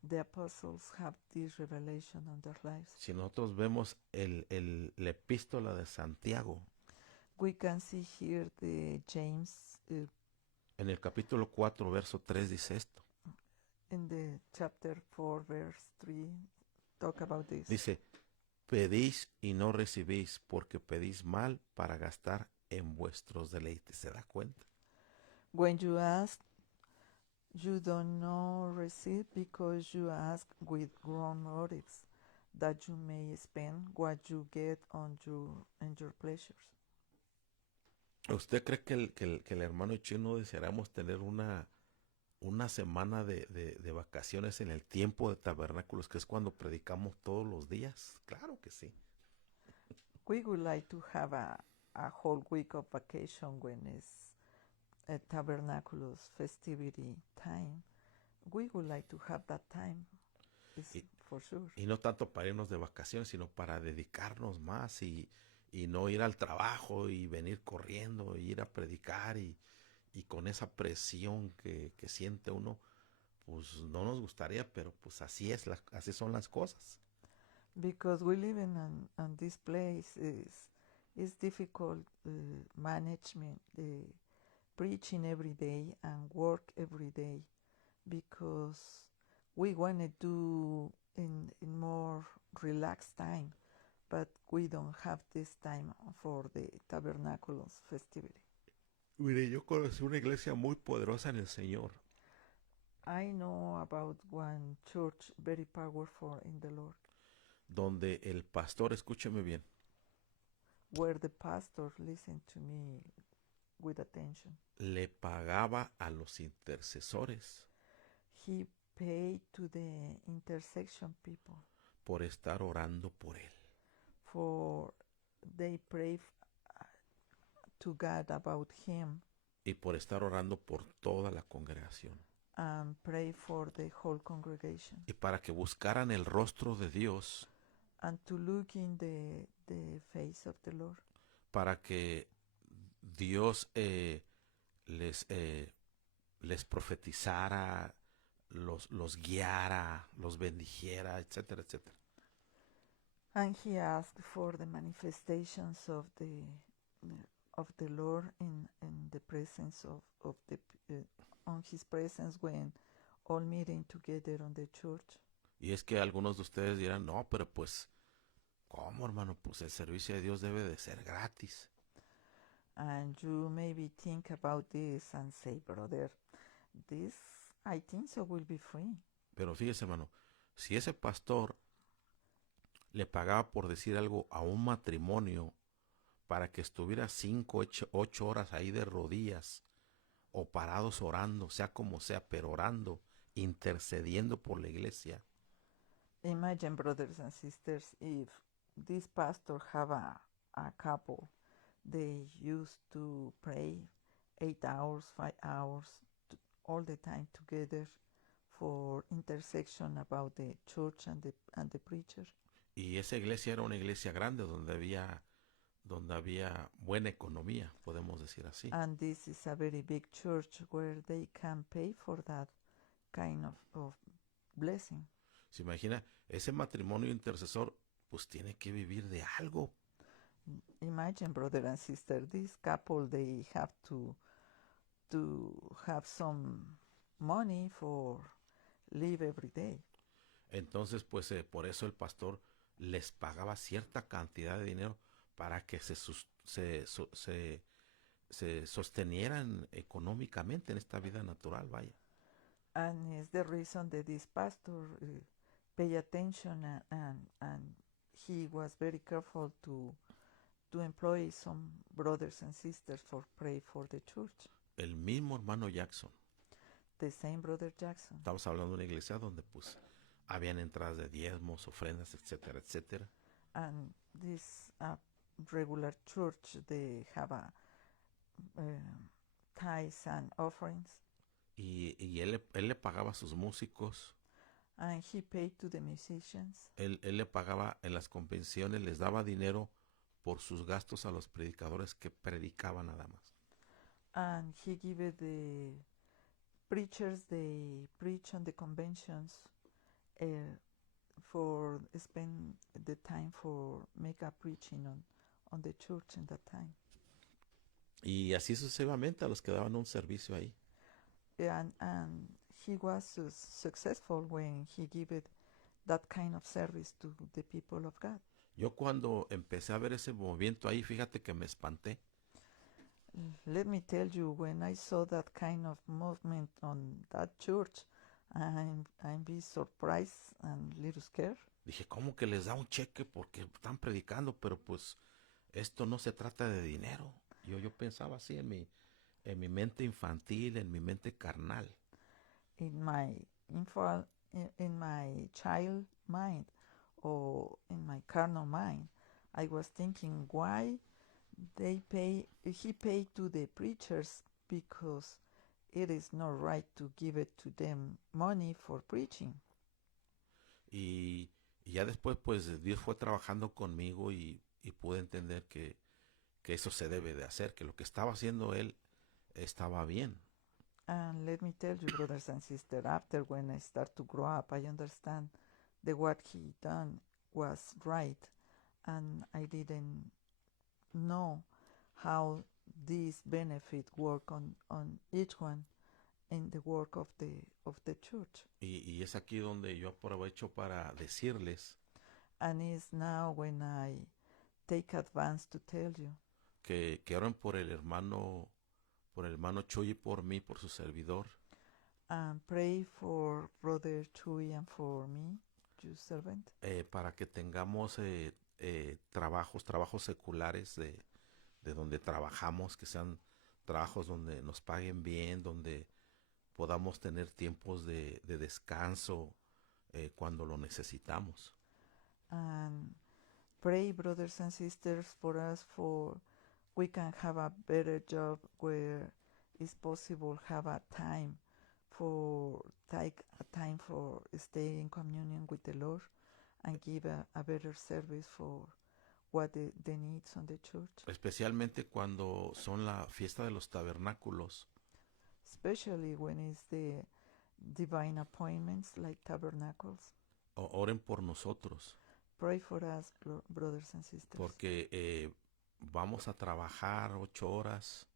The apostles have this revelation on their lives. Si nosotros vemos la epístola de Santiago, We can see here the James en el capítulo 4, verso 3 dice esto. in the chapter 4, verse 3, talk about this. Dice, pedís y no recibís porque pedís mal para gastar en vuestros deleites. ¿Se da cuenta? When you ask, you don't know receive because you ask with wrong motives, that you may spend what you get on your pleasures. ¿Usted cree que el hermano chino deseáramos tener una semana de vacaciones en el tiempo de tabernáculos, que es cuando predicamos todos los días? Claro que sí. We would like to have a whole week of vacation when it's a tabernaculous festivity time. We would like to have that time, is Y, for sure. y no tanto para irnos de vacaciones, sino para dedicarnos más y no ir al trabajo y venir corriendo, y ir a predicar y con esa presión que siente uno, pues no nos gustaría, pero pues así son las cosas. Because we live in this place is difficult management, preaching every day and work every day, because we want to do in more relaxed time, but we don't have this time for the tabernaculous festivity. Mire, yo conocí una iglesia muy poderosa en el Señor, I know about one church very powerful in the Lord, donde el pastor, escúcheme bien, where the pastor listened to me with attention. le pagaba a los intercesores He paid to the intersection people por estar orando por él. for they pray to God about him Y por estar orando por toda la congregación. and pray for the whole congregation, Y para que buscaran el rostro de Dios, and to look in the face of the Lord, para que Dios les profetizara, los guiara, los bendijera, etcétera, etcétera. and he asked for the manifestations of the Lord in the presence of the on his presence when all meeting together on the church. Y es que algunos de ustedes dirán, no, pero pues, ¿cómo, hermano? Pues el servicio de Dios debe de ser gratis. And you maybe think about this and say, brother, this I think so will be free. Pero fíjese, hermano, si ese pastor le pagaba, por decir algo, a un matrimonio para que estuviera 5, 8 horas ahí de rodillas o parados orando, sea como sea, pero orando, intercediendo por la iglesia, Imagine, brothers and sisters, if this pastor have a couple, they used to pray 8 hours, 5 hours, all the time together for intersection about the church and the preacher. y esa iglesia era una iglesia grande donde había buena economía, podemos decir así. And this is a very big church where they can pay for that kind of blessing. Se imagina, ese matrimonio intercesor pues tiene que vivir de algo. Imagine, brother and sister, this couple, they have to have some money for live every day. Entonces pues por eso el pastor les pagaba cierta cantidad de dinero para que se sostenieran económicamente en esta vida natural, vaya. And it's the reason that this pastor pay attention and he was very careful to employ some brothers and sisters for pray for the church. El mismo hermano Jackson, The same brother Jackson. estamos hablando de una iglesia donde pues habían entradas de diezmos, ofrendas, etcétera, etcétera. And this regular church, they have a tithes and offerings. Y él le pagaba a sus músicos, And he paid to the musicians. él le pagaba en las convenciones, les daba dinero por sus gastos a los predicadores que predicaban nada más. And he gave the preachers, they preach on the conventions for spend the time for make a preaching on the church in that time. Y así sucesivamente a los que daban un servicio ahí. And he was successful when he gave that kind of service to the people of God. Yo cuando empecé a ver ese movimiento ahí, fíjate que me espanté. Let me tell you, when I saw that kind of movement on that church, I'm be surprised and little scared. Dije, ¿cómo que les da un cheque porque están predicando? Pero pues esto no se trata de dinero. Yo pensaba así en mi mente infantil, en mi mente carnal. In my in my child mind or in my carnal mind, I was thinking why he paid to the preachers because it is not right to give it to them money for preaching. Y, y ya después, pues Dios fue trabajando conmigo y pude entender que eso se debe de hacer, que lo que estaba haciendo él estaba bien. And let me tell you, brothers and sisters, after when I start to grow up, I understand that what he done was right, and I didn't know how these benefit work on each one in the work of the church. Y es aquí donde yo aprovecho para decirles And it's now when I take advance to tell you que oren por el hermano Chuy y por mí, por su servidor, and pray for Brother Chuy and for me, your servant, para que tengamos trabajos seculares de donde trabajamos, que sean trabajos donde nos paguen bien, donde podamos tener tiempos de descanso cuando lo necesitamos. and pray, brothers and sisters, for us for we can have a better job where it's possible have a time for take a time for stay in communion with the Lord and give a better service for what the needs on the church, Especialmente cuando son la fiesta de los tabernáculos. especially when it's the divine appointments like tabernacles. Oren por nosotros, Pray for us, brothers and sisters, porque vamos a trabajar 8 horas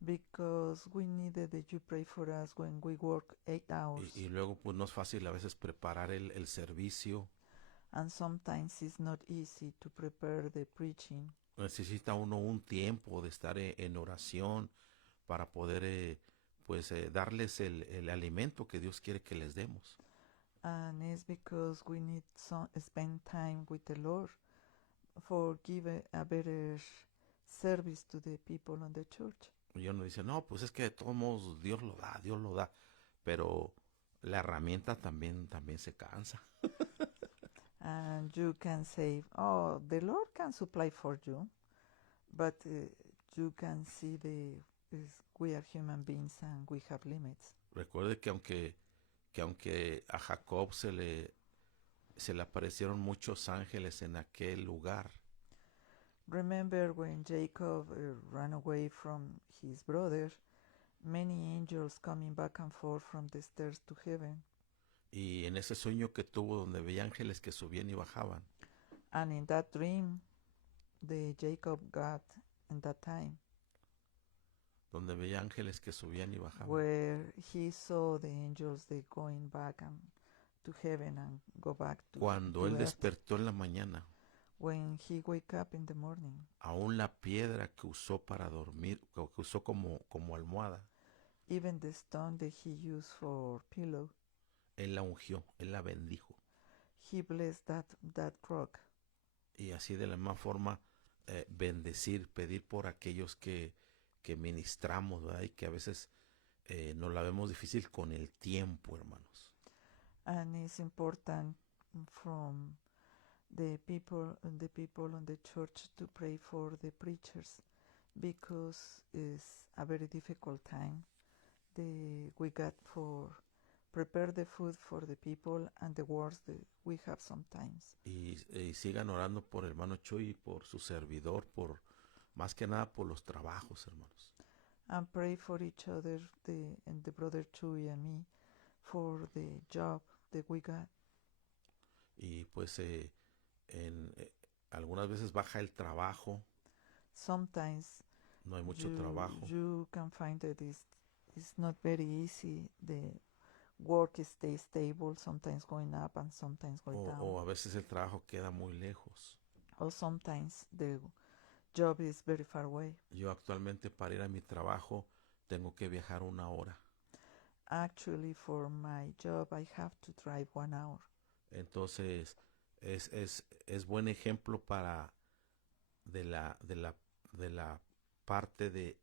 because we needed that you pray for us when we work 8 hours, y luego pues no es fácil a veces preparar el servicio. and sometimes it's not easy to prepare the preaching. Necesita uno un tiempo de estar en oración para poder darles el alimento que Dios quiere que les demos. And it's because we need some spend time with the Lord for give a better service to the people on the church. Y uno dice, no, pues es que de todos modos Dios lo da, pero la herramienta también se cansa. And you can say, oh, the Lord can supply for you, but you can see we are human beings and we have limits. Recuerde que aunque a Jacob se le aparecieron muchos ángeles en aquel lugar, Remember when Jacob ran away from his brother, many angels coming back and forth from the stairs to heaven. y en ese sueño que tuvo donde veía ángeles que subían y bajaban, And in that dream, the Jacob got in that time, donde veía ángeles que subían y bajaban, where he saw the angels they going back and to heaven and go back cuando to él earth. despertó en la mañana, When he wake up in the morning, aún la piedra que usó para dormir, que usó como almohada, even the stone that he used for pillow, él la ungió, él la bendijo. he blessed that rock. Y así de la misma forma bendecir, pedir por aquellos que ministramos, ¿verdad? Y que a veces nos la vemos difícil con el tiempo, hermanos. And it's important from the people on the church to pray for the preachers because it's a very difficult time. We got for prepare the food for the people and the words that we have sometimes. Y sigan orando por el hermano Chuy y por su servidor, más que nada por los trabajos, hermanos. And pray for each other, and the brother Chuy and me, for the job that we got. Y pues algunas veces baja el trabajo, Sometimes no hay mucho trabajo. you can find that it's not very easy. The work stays stable, sometimes going up and sometimes going down. O a veces el trabajo queda muy lejos. Or sometimes job is very far away. Yo actualmente para ir a mi trabajo tengo que viajar 1 hora. Actually, for my job, I have to drive 1 hour. Entonces, es buen ejemplo para de la parte de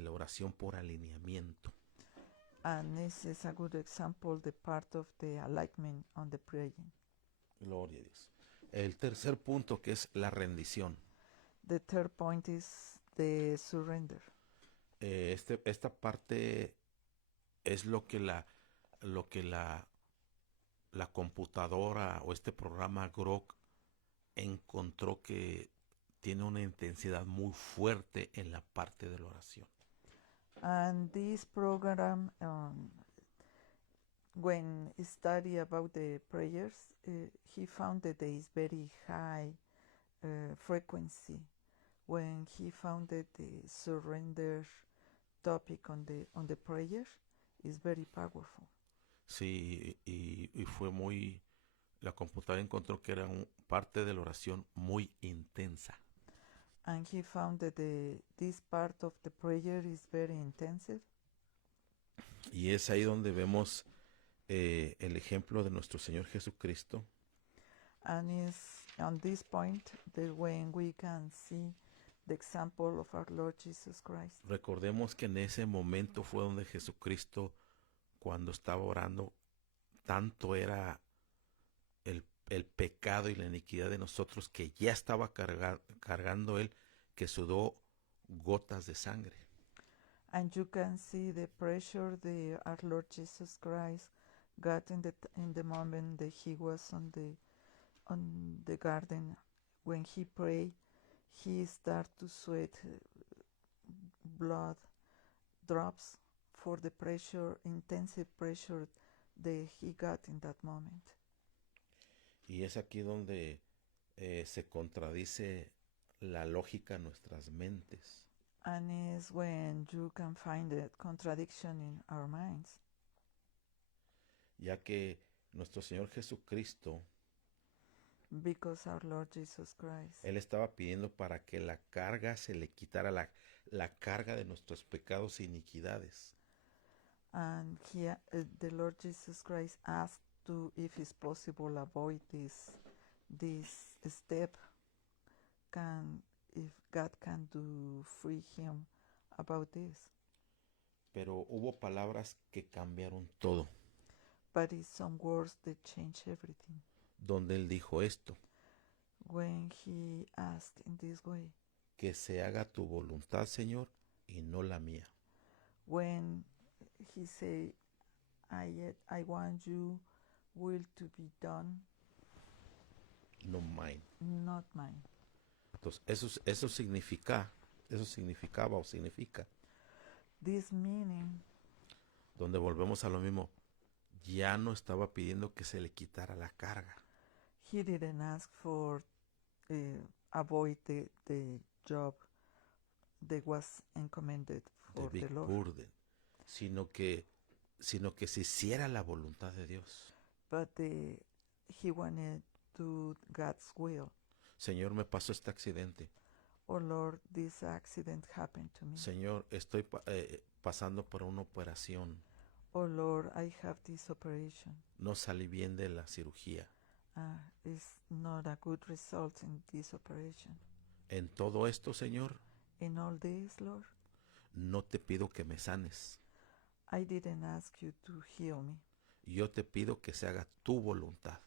la oración por alineamiento. And this is a good example, the part of the alignment on the praying. Gloria a Dios. El tercer punto, que es la rendición. The third point is the surrender. Esta parte es lo que la computadora o este programa Grok encontró que tiene una intensidad muy fuerte en la parte de la oración. And this program, when he studied about the prayers, he found that there is very high frequency when he found that the surrender topic on the prayer is very powerful. Sí, y fue muy... La computadora encontró que era parte de la oración muy intensa. And he found that this part of the prayer is very intensive. Y es ahí donde vemos el ejemplo de nuestro Señor Jesucristo. And it's on this point that when we can see the example of our Lord Jesus Christ. Recordemos que en ese momento fue donde Jesucristo, cuando estaba orando, tanto era el pecado y la iniquidad de nosotros que ya estaba cargando él, que sudó gotas de sangre. And you can see the pressure our Lord Jesus Christ got in the moment that he was on the garden. When he prayed, he started to sweat blood drops for the pressure, intensive pressure that he got in that moment. Y es aquí donde se contradice la lógica en nuestras mentes. And is when you can find a contradiction in our minds. Ya que nuestro Señor Jesucristo, because our Lord Jesus Christ, Él estaba pidiendo para que la carga se le quitara, la carga de nuestros pecados e iniquidades. And the Lord Jesus Christ asked to, if it's possible, avoid this step. If God can do free him about this. Pero hubo palabras que cambiaron todo. But it's some words that change everything. Donde Él dijo esto. When he asked in this way. Que se haga tu voluntad, Señor, y no la mía. When he said, I want you will to be done. No mine. Not mine. Entonces, eso significaba o significa. This meaning. Donde volvemos a lo mismo. Ya no estaba pidiendo que se le quitara la carga. He didn't ask for avoid the job that was encommended for the big the Lord. burden, sino que se hiciera la voluntad de Dios. But he wanted to God's will. Señor, me pasó este accidente. Oh Lord, this accident happened to me. Señor, estoy pasando por una operación. Oh Lord, I have this operation. No salí bien de la cirugía. It's not a good result in this operation. En todo esto, Señor, in all this, Lord, no te pido que me sanes. I didn't ask you to heal me. Yo te pido que se haga tu voluntad.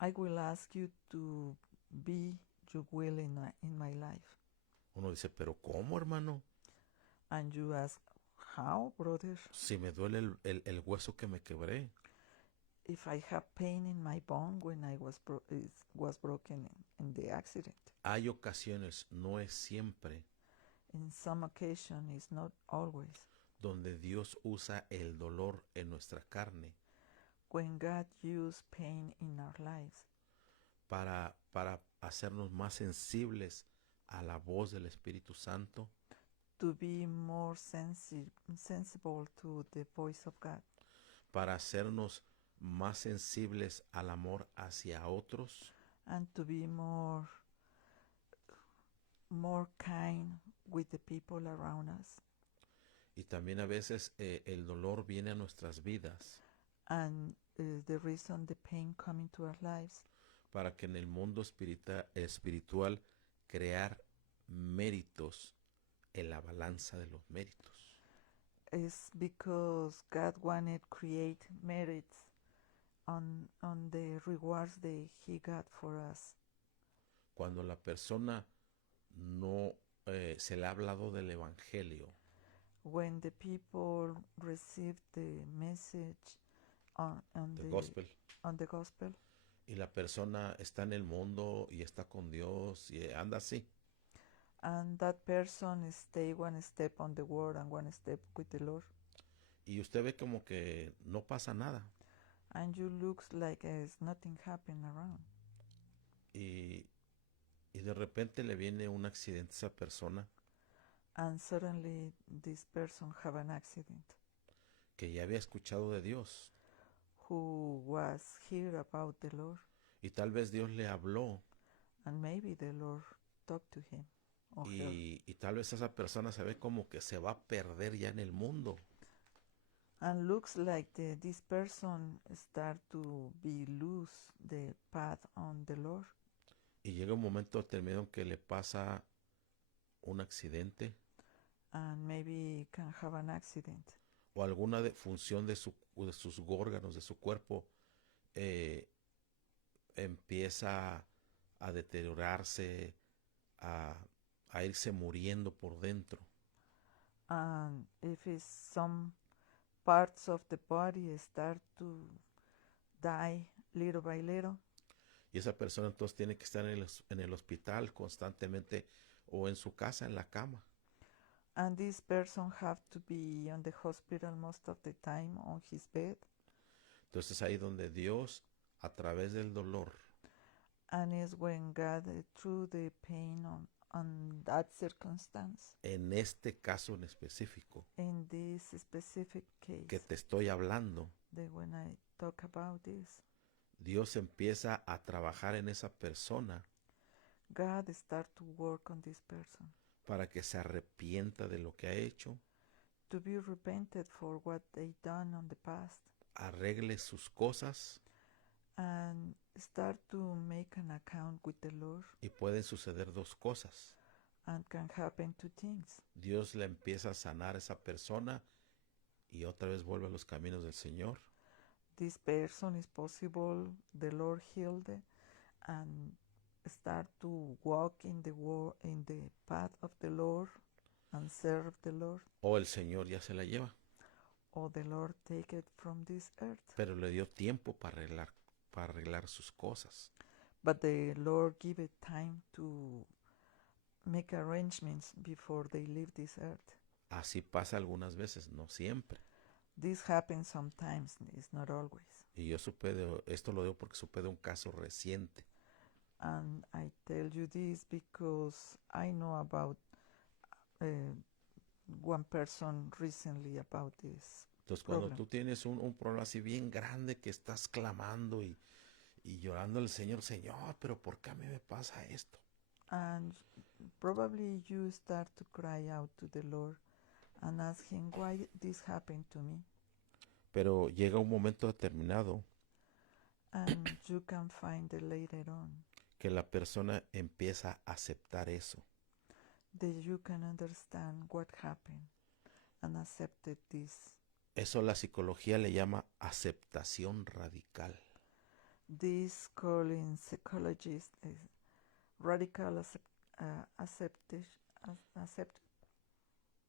I will ask you to be your will in my life. Uno dice, pero ¿cómo, hermano? And you ask, how, brother? Si me duele el hueso que me quebré. If I have pain in my bone when I was broken in the accident. Hay ocasiones, no es siempre. In some occasion, it's not always. Donde Dios usa el dolor en nuestra carne. When God uses pain in our lives. Para hacernos más sensibles a la voz del Espíritu Santo. To be more sensible to the voice of God. Para hacernos más sensibles al amor hacia otros. And to be more more kind with the people around us. Y también a veces el dolor viene a nuestras vidas And the reason the pain come into our lives para que en el mundo espiritual crear méritos en la balanza de los méritos. is because God wanted to create merits on the rewards that He got for us. Cuando la persona no se le ha hablado del evangelio, When the people receive the message on del gospel, the gospel, y la persona está en el mundo y está con Dios y anda así, and that person stay one step on the word and one step with the Lord, y usted ve como que no pasa nada, and you looks like as nothing happened around, y de repente le viene un accidente a esa persona and suddenly this person have an accident que ya había escuchado de Dios, who was hear about the Lord, y tal vez Dios le habló, and maybe the Lord talked to him or her, y tal vez esa persona se ve como que se va a perder ya en el mundo, and looks like this person start to be lose the path on the Lord, y llega un momento determinado en que le pasa un accidente and maybe can have an accident, o alguna función de sus órganos, de su cuerpo, eh, empieza a deteriorarse, a, a irse muriendo por dentro. and if it's some parts of the body start to die little by little, Y esa persona entonces tiene que estar en el hospital constantemente o en su casa, en la cama. and this person have to be on the hospital most of the time on his bed, Entonces ahí donde Dios, a través del dolor, and is when God through the pain on that circumstance, en este caso en específico in this specific case, que te estoy hablando, that when I talk about this, Dios empieza a trabajar en esa persona God start to work on this person para que se arrepienta de lo que ha hecho, to be repented for what they done on the past, arregle sus cosas, and start to make an account with the Lord, y pueden suceder dos cosas. and can happen two things. Dios le empieza a sanar a esa persona y otra vez vuelve a los caminos del Señor. This person is possible the Lord healed and start to walk in the path of the Lord and serve the Lord, O el Señor ya se la lleva, or the Lord take it from this earth. pero le dio tiempo para arreglar sus cosas. But the Lord give it time to make arrangements before they leave this earth. Así pasa algunas veces, no siempre. This happens sometimes, it's not always. Y yo esto lo digo porque supe de un caso reciente. And I tell you this because I know about one person recently about this Entonces cuando problem. tú tienes un problema así bien grande que estás clamando y llorando al Señor, Señor, pero ¿por qué a mí me pasa esto? And probably you start to cry out to the Lord and ask Him why this happened to me. Pero llega un momento determinado And you can find it later on que la persona empieza a aceptar eso. that you can understand what happened and accepted this. Eso la psicología le llama aceptación radical. This called in psychologist is radical accept.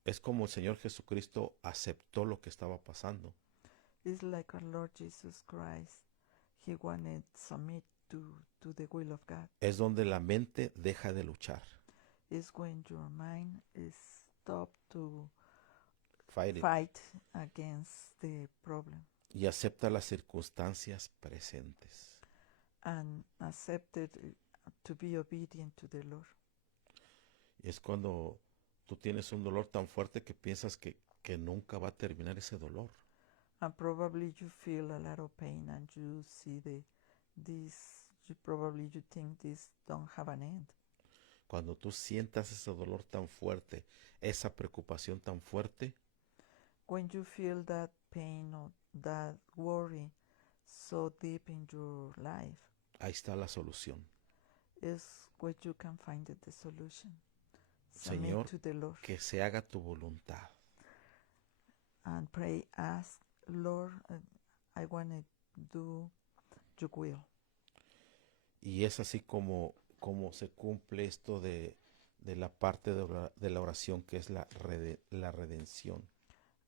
Es como el Señor Jesucristo aceptó lo que estaba pasando. It's like our Lord Jesus Christ. He wanted to submit to the will of God. Es donde la mente deja de luchar. It's when your mind is stopped to Fight it. fight against the problem Y acepta las circunstancias presentes. and accepted to be obedient to the Lord. Y es cuando tú tienes un dolor tan fuerte que piensas que nunca va a terminar ese dolor. And probably you feel a lot of pain and you see you think this don't have an end. Cuando tú sientas ese dolor tan fuerte, esa preocupación tan fuerte, when you feel that pain or that worry so deep in your life, ahí está la solución. is where you can find the solution. Submit Señor, to the Lord que se haga tu voluntad. and pray, ask, Lord, I want to do your will. Y es así como se cumple esto de la parte de la oración que es la redención.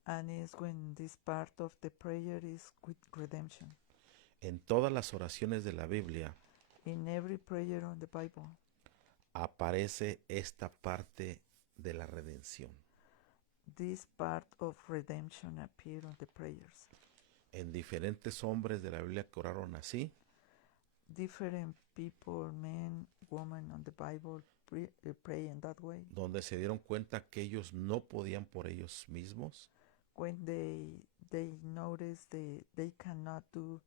And it's when this part of the prayer is with redemption. En todas las oraciones de la Biblia In every prayer on the Bible, aparece esta parte de la redención. this part of redemption appear on the prayers. En diferentes hombres de la Biblia que oraron así, Different people, men, women on the Bible pray in that way. donde se dieron cuenta que ellos no podían por ellos mismos, When they notice they cannot do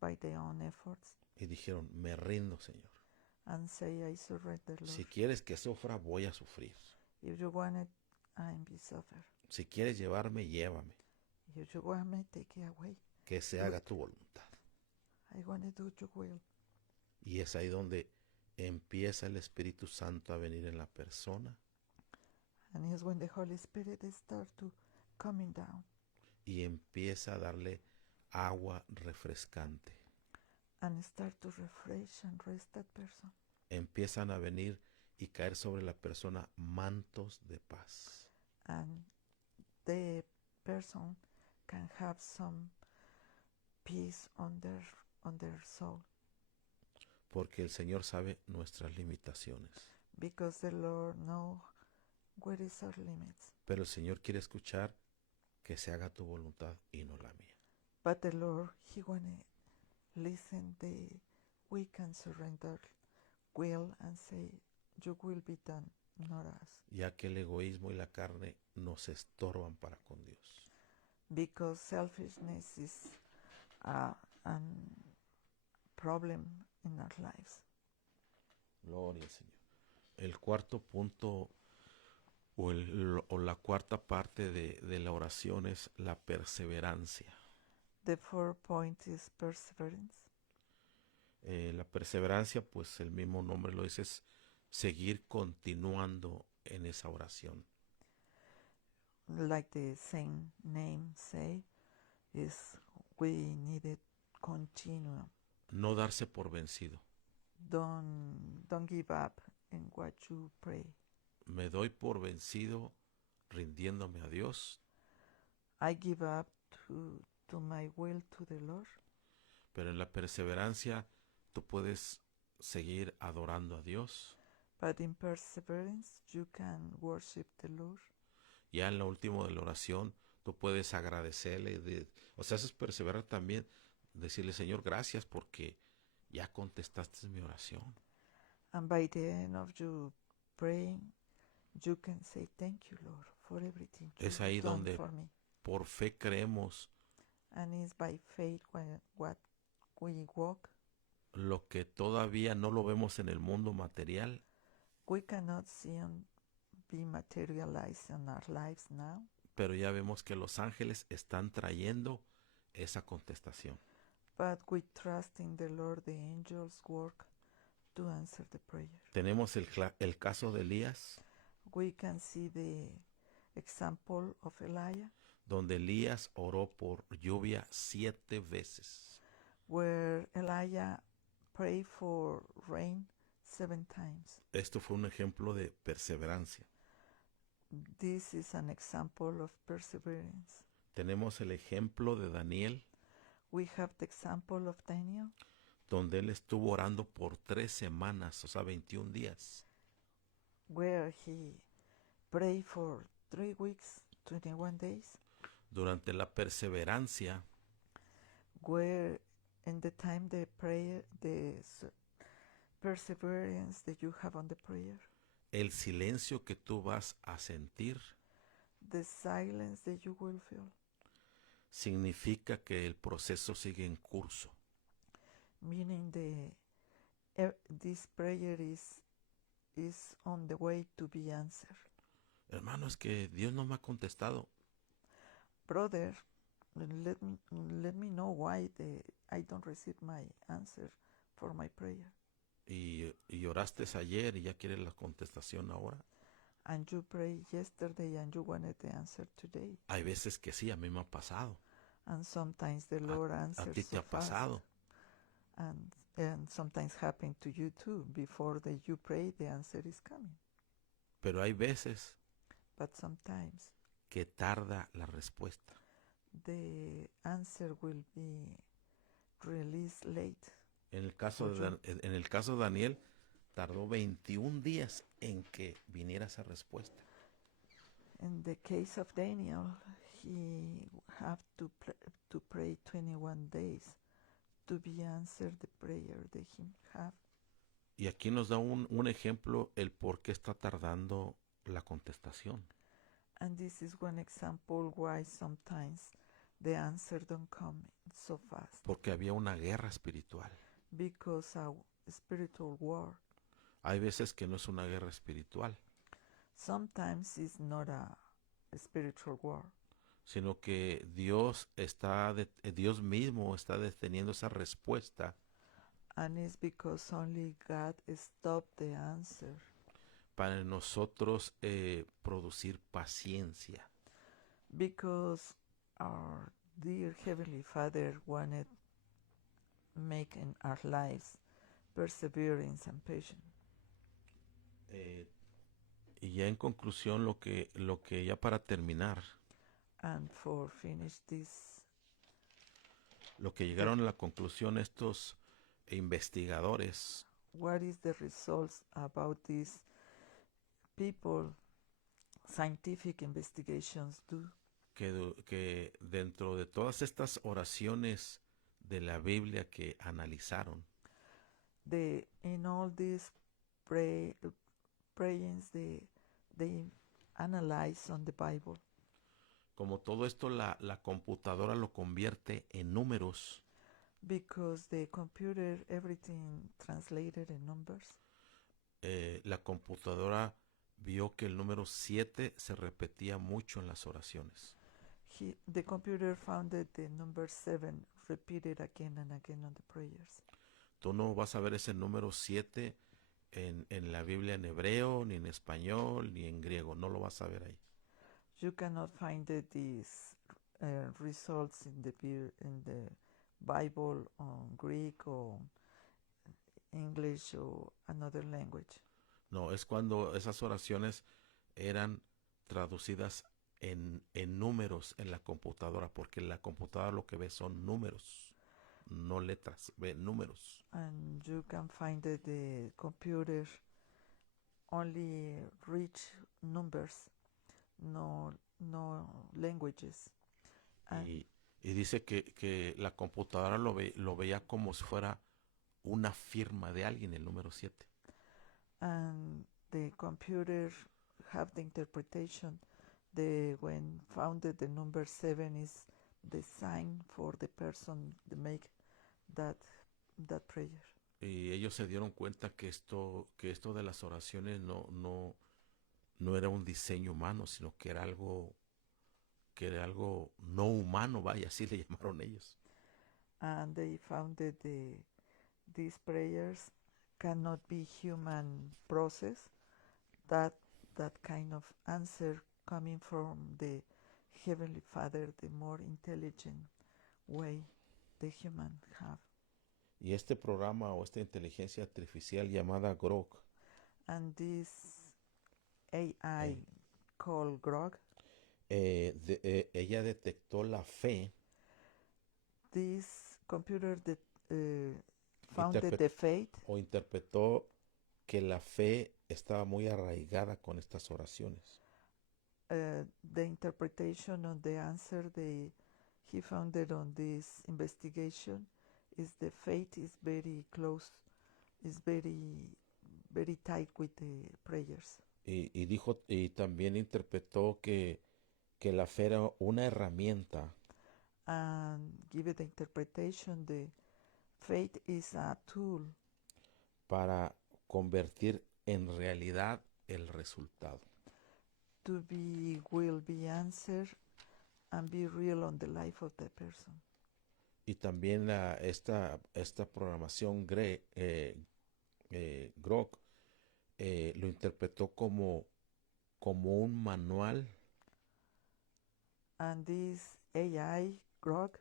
by their own efforts y dijeron, me rindo, Señor. and say, I surrender, Lord. Si quieres que sufra, voy a sufrir. If you want it, I'm be suffer. Si quieres llevarme, llévame. If you want me, take it away. Que se haga tu voluntad. I want to do your will. Y es ahí donde empieza el Espíritu Santo a venir en la persona And it's when the Holy Spirit start to coming down y empieza a darle agua refrescante. and start to refresh and rest that person. Empiezan a venir y caer sobre la persona mantos de paz. And the person can have some peace on their soul, Porque el Señor sabe nuestras limitaciones. because the Lord knows where is our limits. Pero el Señor quiere escuchar que se haga tu voluntad y no la mía. But the Lord, He wanna listen. We can surrender will and say, "Your will be done, not us." Ya que el egoísmo y la carne nos estorban para con Dios. Because selfishness is a problem in our lives. Gloria al Señor. El cuarto punto o la cuarta parte de la oración es la perseverancia. The fourth point is perseverance. La perseverancia, pues el mismo nombre lo dice, es seguir continuando en esa oración. Like the same name say, is we need it continue. No darse por vencido. Don't give up in what you pray. Me doy por vencido rindiéndome a Dios, I give up to my will to the Lord. pero en la perseverancia tú puedes seguir adorando a Dios. But in perseverance, you can worship the Lord. Ya en lo último de la oración, tú puedes agradecerle. O sea, eso es perseverar también. Decirle, Señor, gracias porque ya contestaste mi oración. And by the end of your praying, you can say, thank you, Lord, for everything Es you've ahí done donde for me. por fe creemos And it's by faith what we walk. lo que todavía no lo vemos en el mundo material, We cannot see and be materialized in our lives now, pero ya vemos que los ángeles están trayendo esa contestación. but we trust in the Lord, the angels work to answer the prayer. Tenemos el caso de Elías, We can see the example of Elijah, donde Elías oró por lluvia 7 veces. where Elijah prayed for rain 7 times. Esto fue un ejemplo de perseverancia. This is an example of perseverance. Tenemos el ejemplo de Daniel, We have the example of Daniel, donde él estuvo orando por 3 semanas, o sea, 21 días. where he prayed for 3 weeks, 21 days, Durante la perseverancia, where in the time the prayer, perseverance that you have on the prayer, el silencio que tú vas a sentir the silence that you will feel, significa que el proceso sigue en curso. meaning this prayer is is on the way to be answered. Hermano, es que Dios no me ha contestado. Brother, let me know why I don't receive my answer for my prayer. Y oraste ayer y ya quieres la contestación ahora. And you prayed yesterday and you wanted the answer today. Hay veces que sí, a mí me ha pasado. And sometimes the Lord A answers ti te so ha fast. pasado. And sometimes happen to you too. Before you pray, the answer is coming. Pero hay veces But sometimes que tarda la respuesta. the answer will be released late. En el caso de Daniel, tardó 21 días en que viniera esa respuesta. In the case of Daniel, he have to pray 21 days to be answered the prayer that he have. Y aquí nos da un ejemplo el por qué está tardando la contestación. And this is one example why sometimes the answer don't come so fast. Porque había una guerra espiritual. Because a spiritual war. Hay veces que no es una guerra espiritual. Sometimes it's not a spiritual war. Sino que Dios mismo está deteniendo esa respuesta. And it's because only God stopped the answer. Para nosotros producir paciencia. Because our dear Heavenly Father wanted make in our lives perseverance and patience. Y ya en conclusión, lo que ya para terminar, And for finish this, lo que llegaron a la conclusión estos investigadores, what is the results about these people, scientific investigations do? que dentro de todas estas oraciones de la Biblia que analizaron, In all these prayings, they analyze on the Bible. como todo esto la computadora lo convierte en números, Because the computer, everything translated in numbers. La computadora vio que el número 7 se repetía mucho en las oraciones. The computer found that the number 7 repeated again and again on the prayers. Tú no vas a ver ese número 7 en la Biblia en hebreo, ni en español, ni en griego. No lo vas a ver ahí. You cannot find these results in the Bible on Greek or English or another language. No, es cuando esas oraciones eran traducidas en números en la computadora, porque la computadora lo que ve son números, no letras, ve números. And you can find that the computer only reach numbers, no languages. Y dice que la computadora lo veía como si fuera una firma de alguien, el número 7. And the computer have the interpretation when founded the number 7 is the sign for the person to make that prayer. Y ellos se dieron cuenta que esto de las oraciones no era un diseño humano, sino que era algo no humano, vaya, así le llamaron ellos. And they found that these prayers cannot be human process, that kind of answer coming from the Heavenly Father, the more intelligent way the human have. Y este programa o esta inteligencia artificial llamada Grok, And this AI called Grok, ella detectó la fe. This computer that founded the faith. O interpretó que la fe estaba muy arraigada con estas oraciones. The interpretation on the answer he founded on this investigation is the faith is very close, is very tight with the prayers. Y también interpretó que la fe era una herramienta. And give the interpretation, the faith is a tool para convertir en realidad el resultado. to be will be answered and be real on the life of the person. Y también esta programación Grok lo interpretó como un manual And this AI, Grok,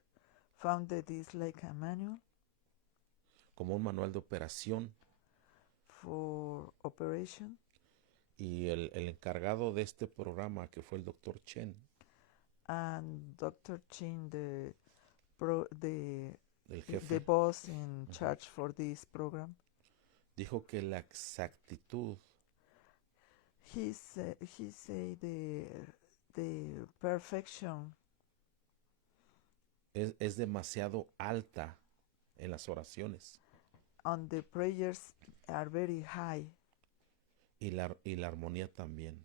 found that it's like a manual de operación, for operation. y el encargado de este programa, que fue el doctor Chen, And Dr. Chin, the el the jefe, boss in Ujú. charge for this program, dijo que la exactitud he say the perfection es demasiado alta en las oraciones, on the prayers are very high y la armonía también,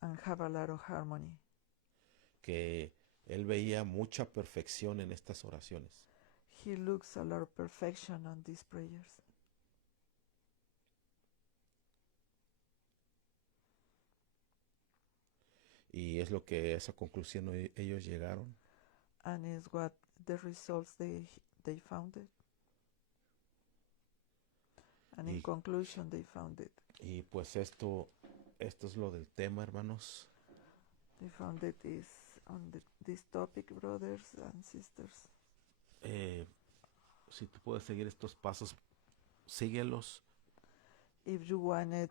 and have a lot of harmony. que él veía mucha perfección en estas oraciones. He looks a lot of perfection on these prayers. Y es lo que esa conclusión ellos llegaron. And is what the results they found it. And in Y, conclusion, they found it. y pues esto es lo del tema, hermanos. They found it is on this topic, brothers and sisters. Si tú puedes seguir estos pasos, síguelos. If you wanted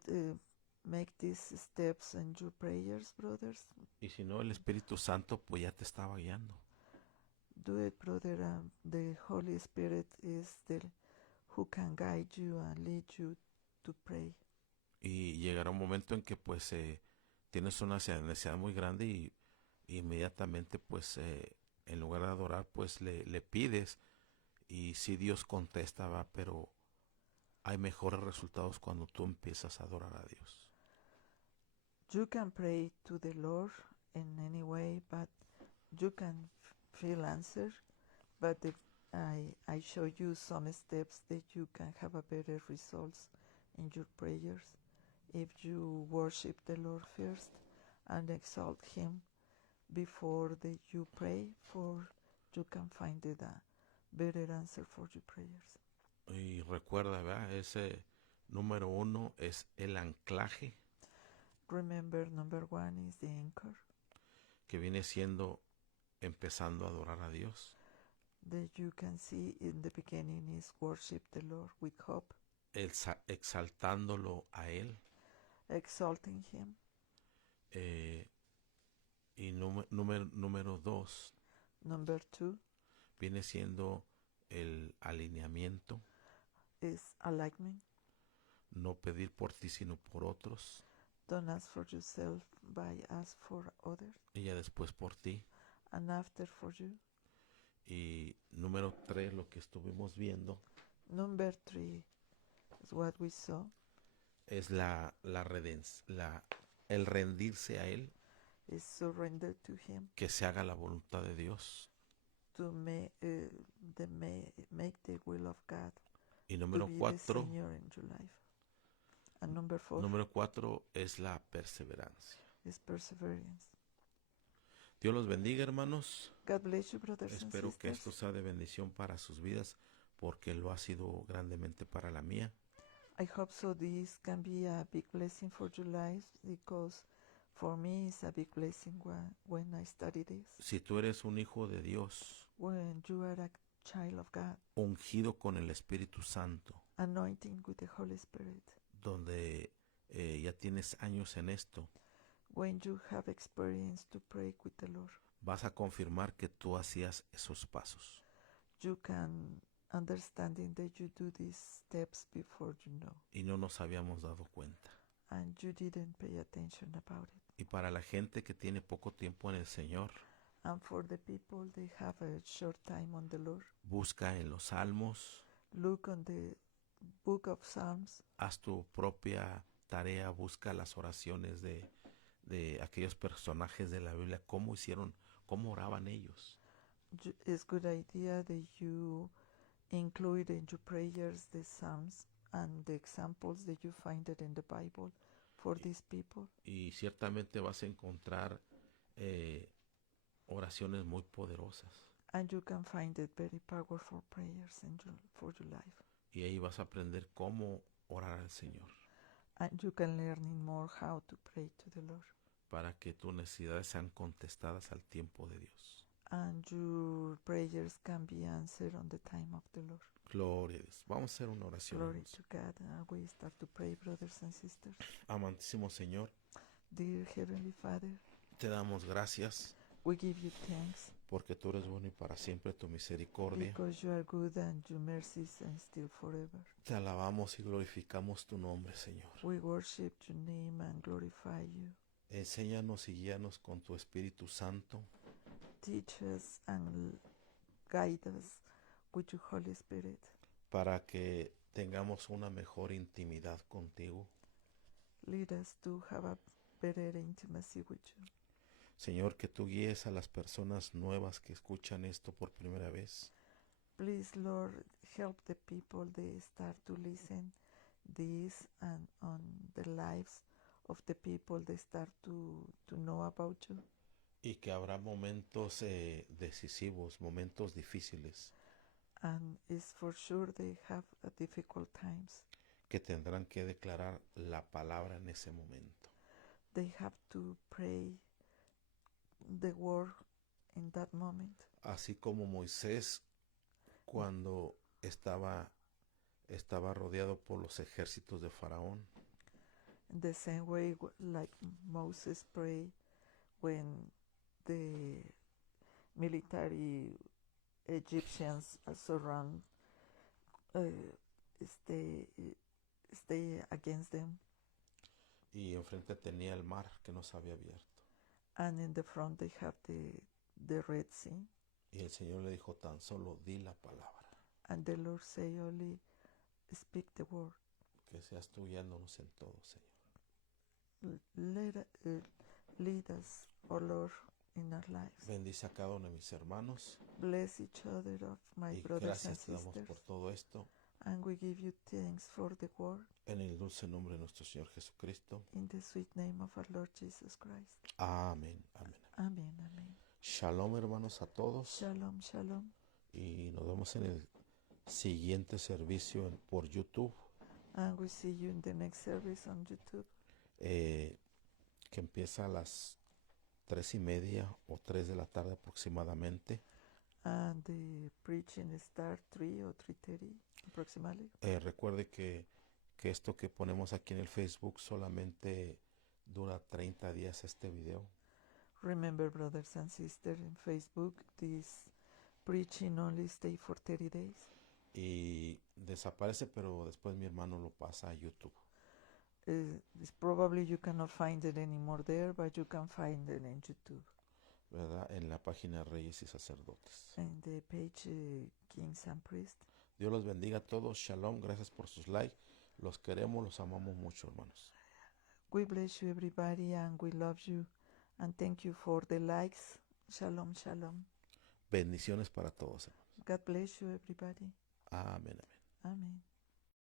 make these steps in your prayers, brothers, Y si no, el Espíritu Santo pues ya te estaba guiando. do it, brother. The Holy Spirit is the who can guide you and lead you to pray. Y llegará un momento en que pues tienes una necesidad muy grande y inmediatamente pues en lugar de adorar pues le pides, y si Dios contesta, va, pero hay mejores resultados cuando tú empiezas a adorar a Dios. You can pray to the Lord in any way, but you can feel answer. But I show you some steps that you can have a better results in your prayers if you worship the Lord first and exalt Him before that you pray, for you can find it a better answer for your prayers. Y recuerda, ¿verdad? Ese número 1 es el anclaje, Remember, number one is the anchor que viene siendo empezando a adorar a Dios, that you can see in the beginning is worship the Lord with hope, exaltándolo a Él. exalting Him. Y número 2 Number two viene siendo el alineamiento, is alignment. no pedir por ti sino por otros, Don't ask for yourself, but ask for others, y ya después por ti. and after for you. Y número 3, lo que estuvimos viendo, Number three is what we saw, es el rendirse a Él, is surrender to Him, que se haga la voluntad de Dios. to make the will of God, Y to número be the 4, Senior in your life. And number four es la perseverancia. is perseverance. Dios los bendiga, hermanos. God bless you, brothers Espero and que sisters. esto sea de bendición para sus vidas, porque lo ha sido grandemente para la mía. I hope so this can be a big blessing for your lives, because for me it's a big blessing when I study this. Si tú eres un hijo de Dios, When you are a child of God, ungido con el Espíritu Santo, anointing with the Holy Spirit, donde ya tienes años en esto, when you have experience to pray with the Lord, vas a confirmar que tú hacías esos pasos. you can understanding that you do these steps before you know, Y no nos habíamos dado cuenta. and you didn't pay attention about it. Y para la gente que tiene poco tiempo en el Señor, And for the people they have a short time on the Lord, busca en los salmos, look on the book of Psalms, haz tu propia tarea, busca las oraciones de aquellos personajes de la Biblia, cómo oraban ellos. it's good idea that you include in your prayers the Psalms and the examples that you find it in the Bible for these people. Y ciertamente vas a encontrar oraciones muy poderosas. And you can find it very powerful prayers for your life. Y ahí vas a aprender cómo orar al Señor. And you can learn more how to pray to the Lord. Para que tus necesidades sean contestadas al tiempo de Dios. And your prayers can be answered on the time of the Lord. Gloria a Dios. Vamos a hacer una oración. Glory to God. We start to pray, brothers and sisters. Amantísimo Señor, Dear Heavenly Father, te damos gracias we give you thanks porque tú eres bueno y para siempre tu misericordia. because you are good and your mercies and still forever. Te alabamos y glorificamos tu nombre, Señor. We worship your name and glorify you. Enséñanos y guíanos con tu Espíritu Santo Teach us and guide us with your Holy Spirit para que tengamos una mejor intimidad contigo. lead us to have a better intimacy with you. Señor, que tú guíes a las personas nuevas que escuchan esto por primera vez. Please, Lord, help the people they start to listen this and on the lives of the people they start to know about you. Y que habrá momentos decisivos, momentos difíciles, And it's for sure they have difficult times. que tendrán que declarar la palabra en ese momento. They have to pray the word in that moment. Así como Moisés cuando estaba rodeado por los ejércitos de Faraón, In the same way like Moses prayed when the military Egyptians surround stay against them, y enfrente tenía el mar que no se había abierto. and in the front they have the Red Sea, Y el Señor le dijo, tan solo di la palabra, and the Lord say only speak the word. que seas tú guiándonos en todo, Señor. Lead us, O Lord, in our lives. Bendice a cada uno de mis hermanos Bless each other of my y brothers and gracias te damos sisters, por todo esto and we give you thanks for the word en el dulce nombre de nuestro Señor Jesucristo. in the sweet name of our Lord Jesus Christ. Amén, amén. Amen, amen. Shalom, hermanos, a todos. Shalom, shalom. Y nos vemos en el siguiente servicio por YouTube, And we see you in the next service on YouTube, que empieza a las 3:30 o 3 de la tarde aproximadamente. and the preaching start 3 or 3:30 approximately. Recuerde que esto que ponemos aquí en el Facebook solamente dura 30 días este video. Remember, brothers and sisters, in Facebook, this preaching only stay for 30 days. Y desaparece, pero después mi hermano lo pasa a YouTube. It's probably you cannot find it anymore there, but you can find it in YouTube. ¿Verdad? En la página Reyes y Sacerdotes. And the page Kings and Priests. Dios los bendiga a todos. Shalom. Gracias por sus likes. Los queremos, los amamos mucho, hermanos. We bless you, everybody, and we love you. And thank you for the likes. Shalom, shalom. Bendiciones para todos, hermanos. God bless you, everybody. Amén, amén. Amen.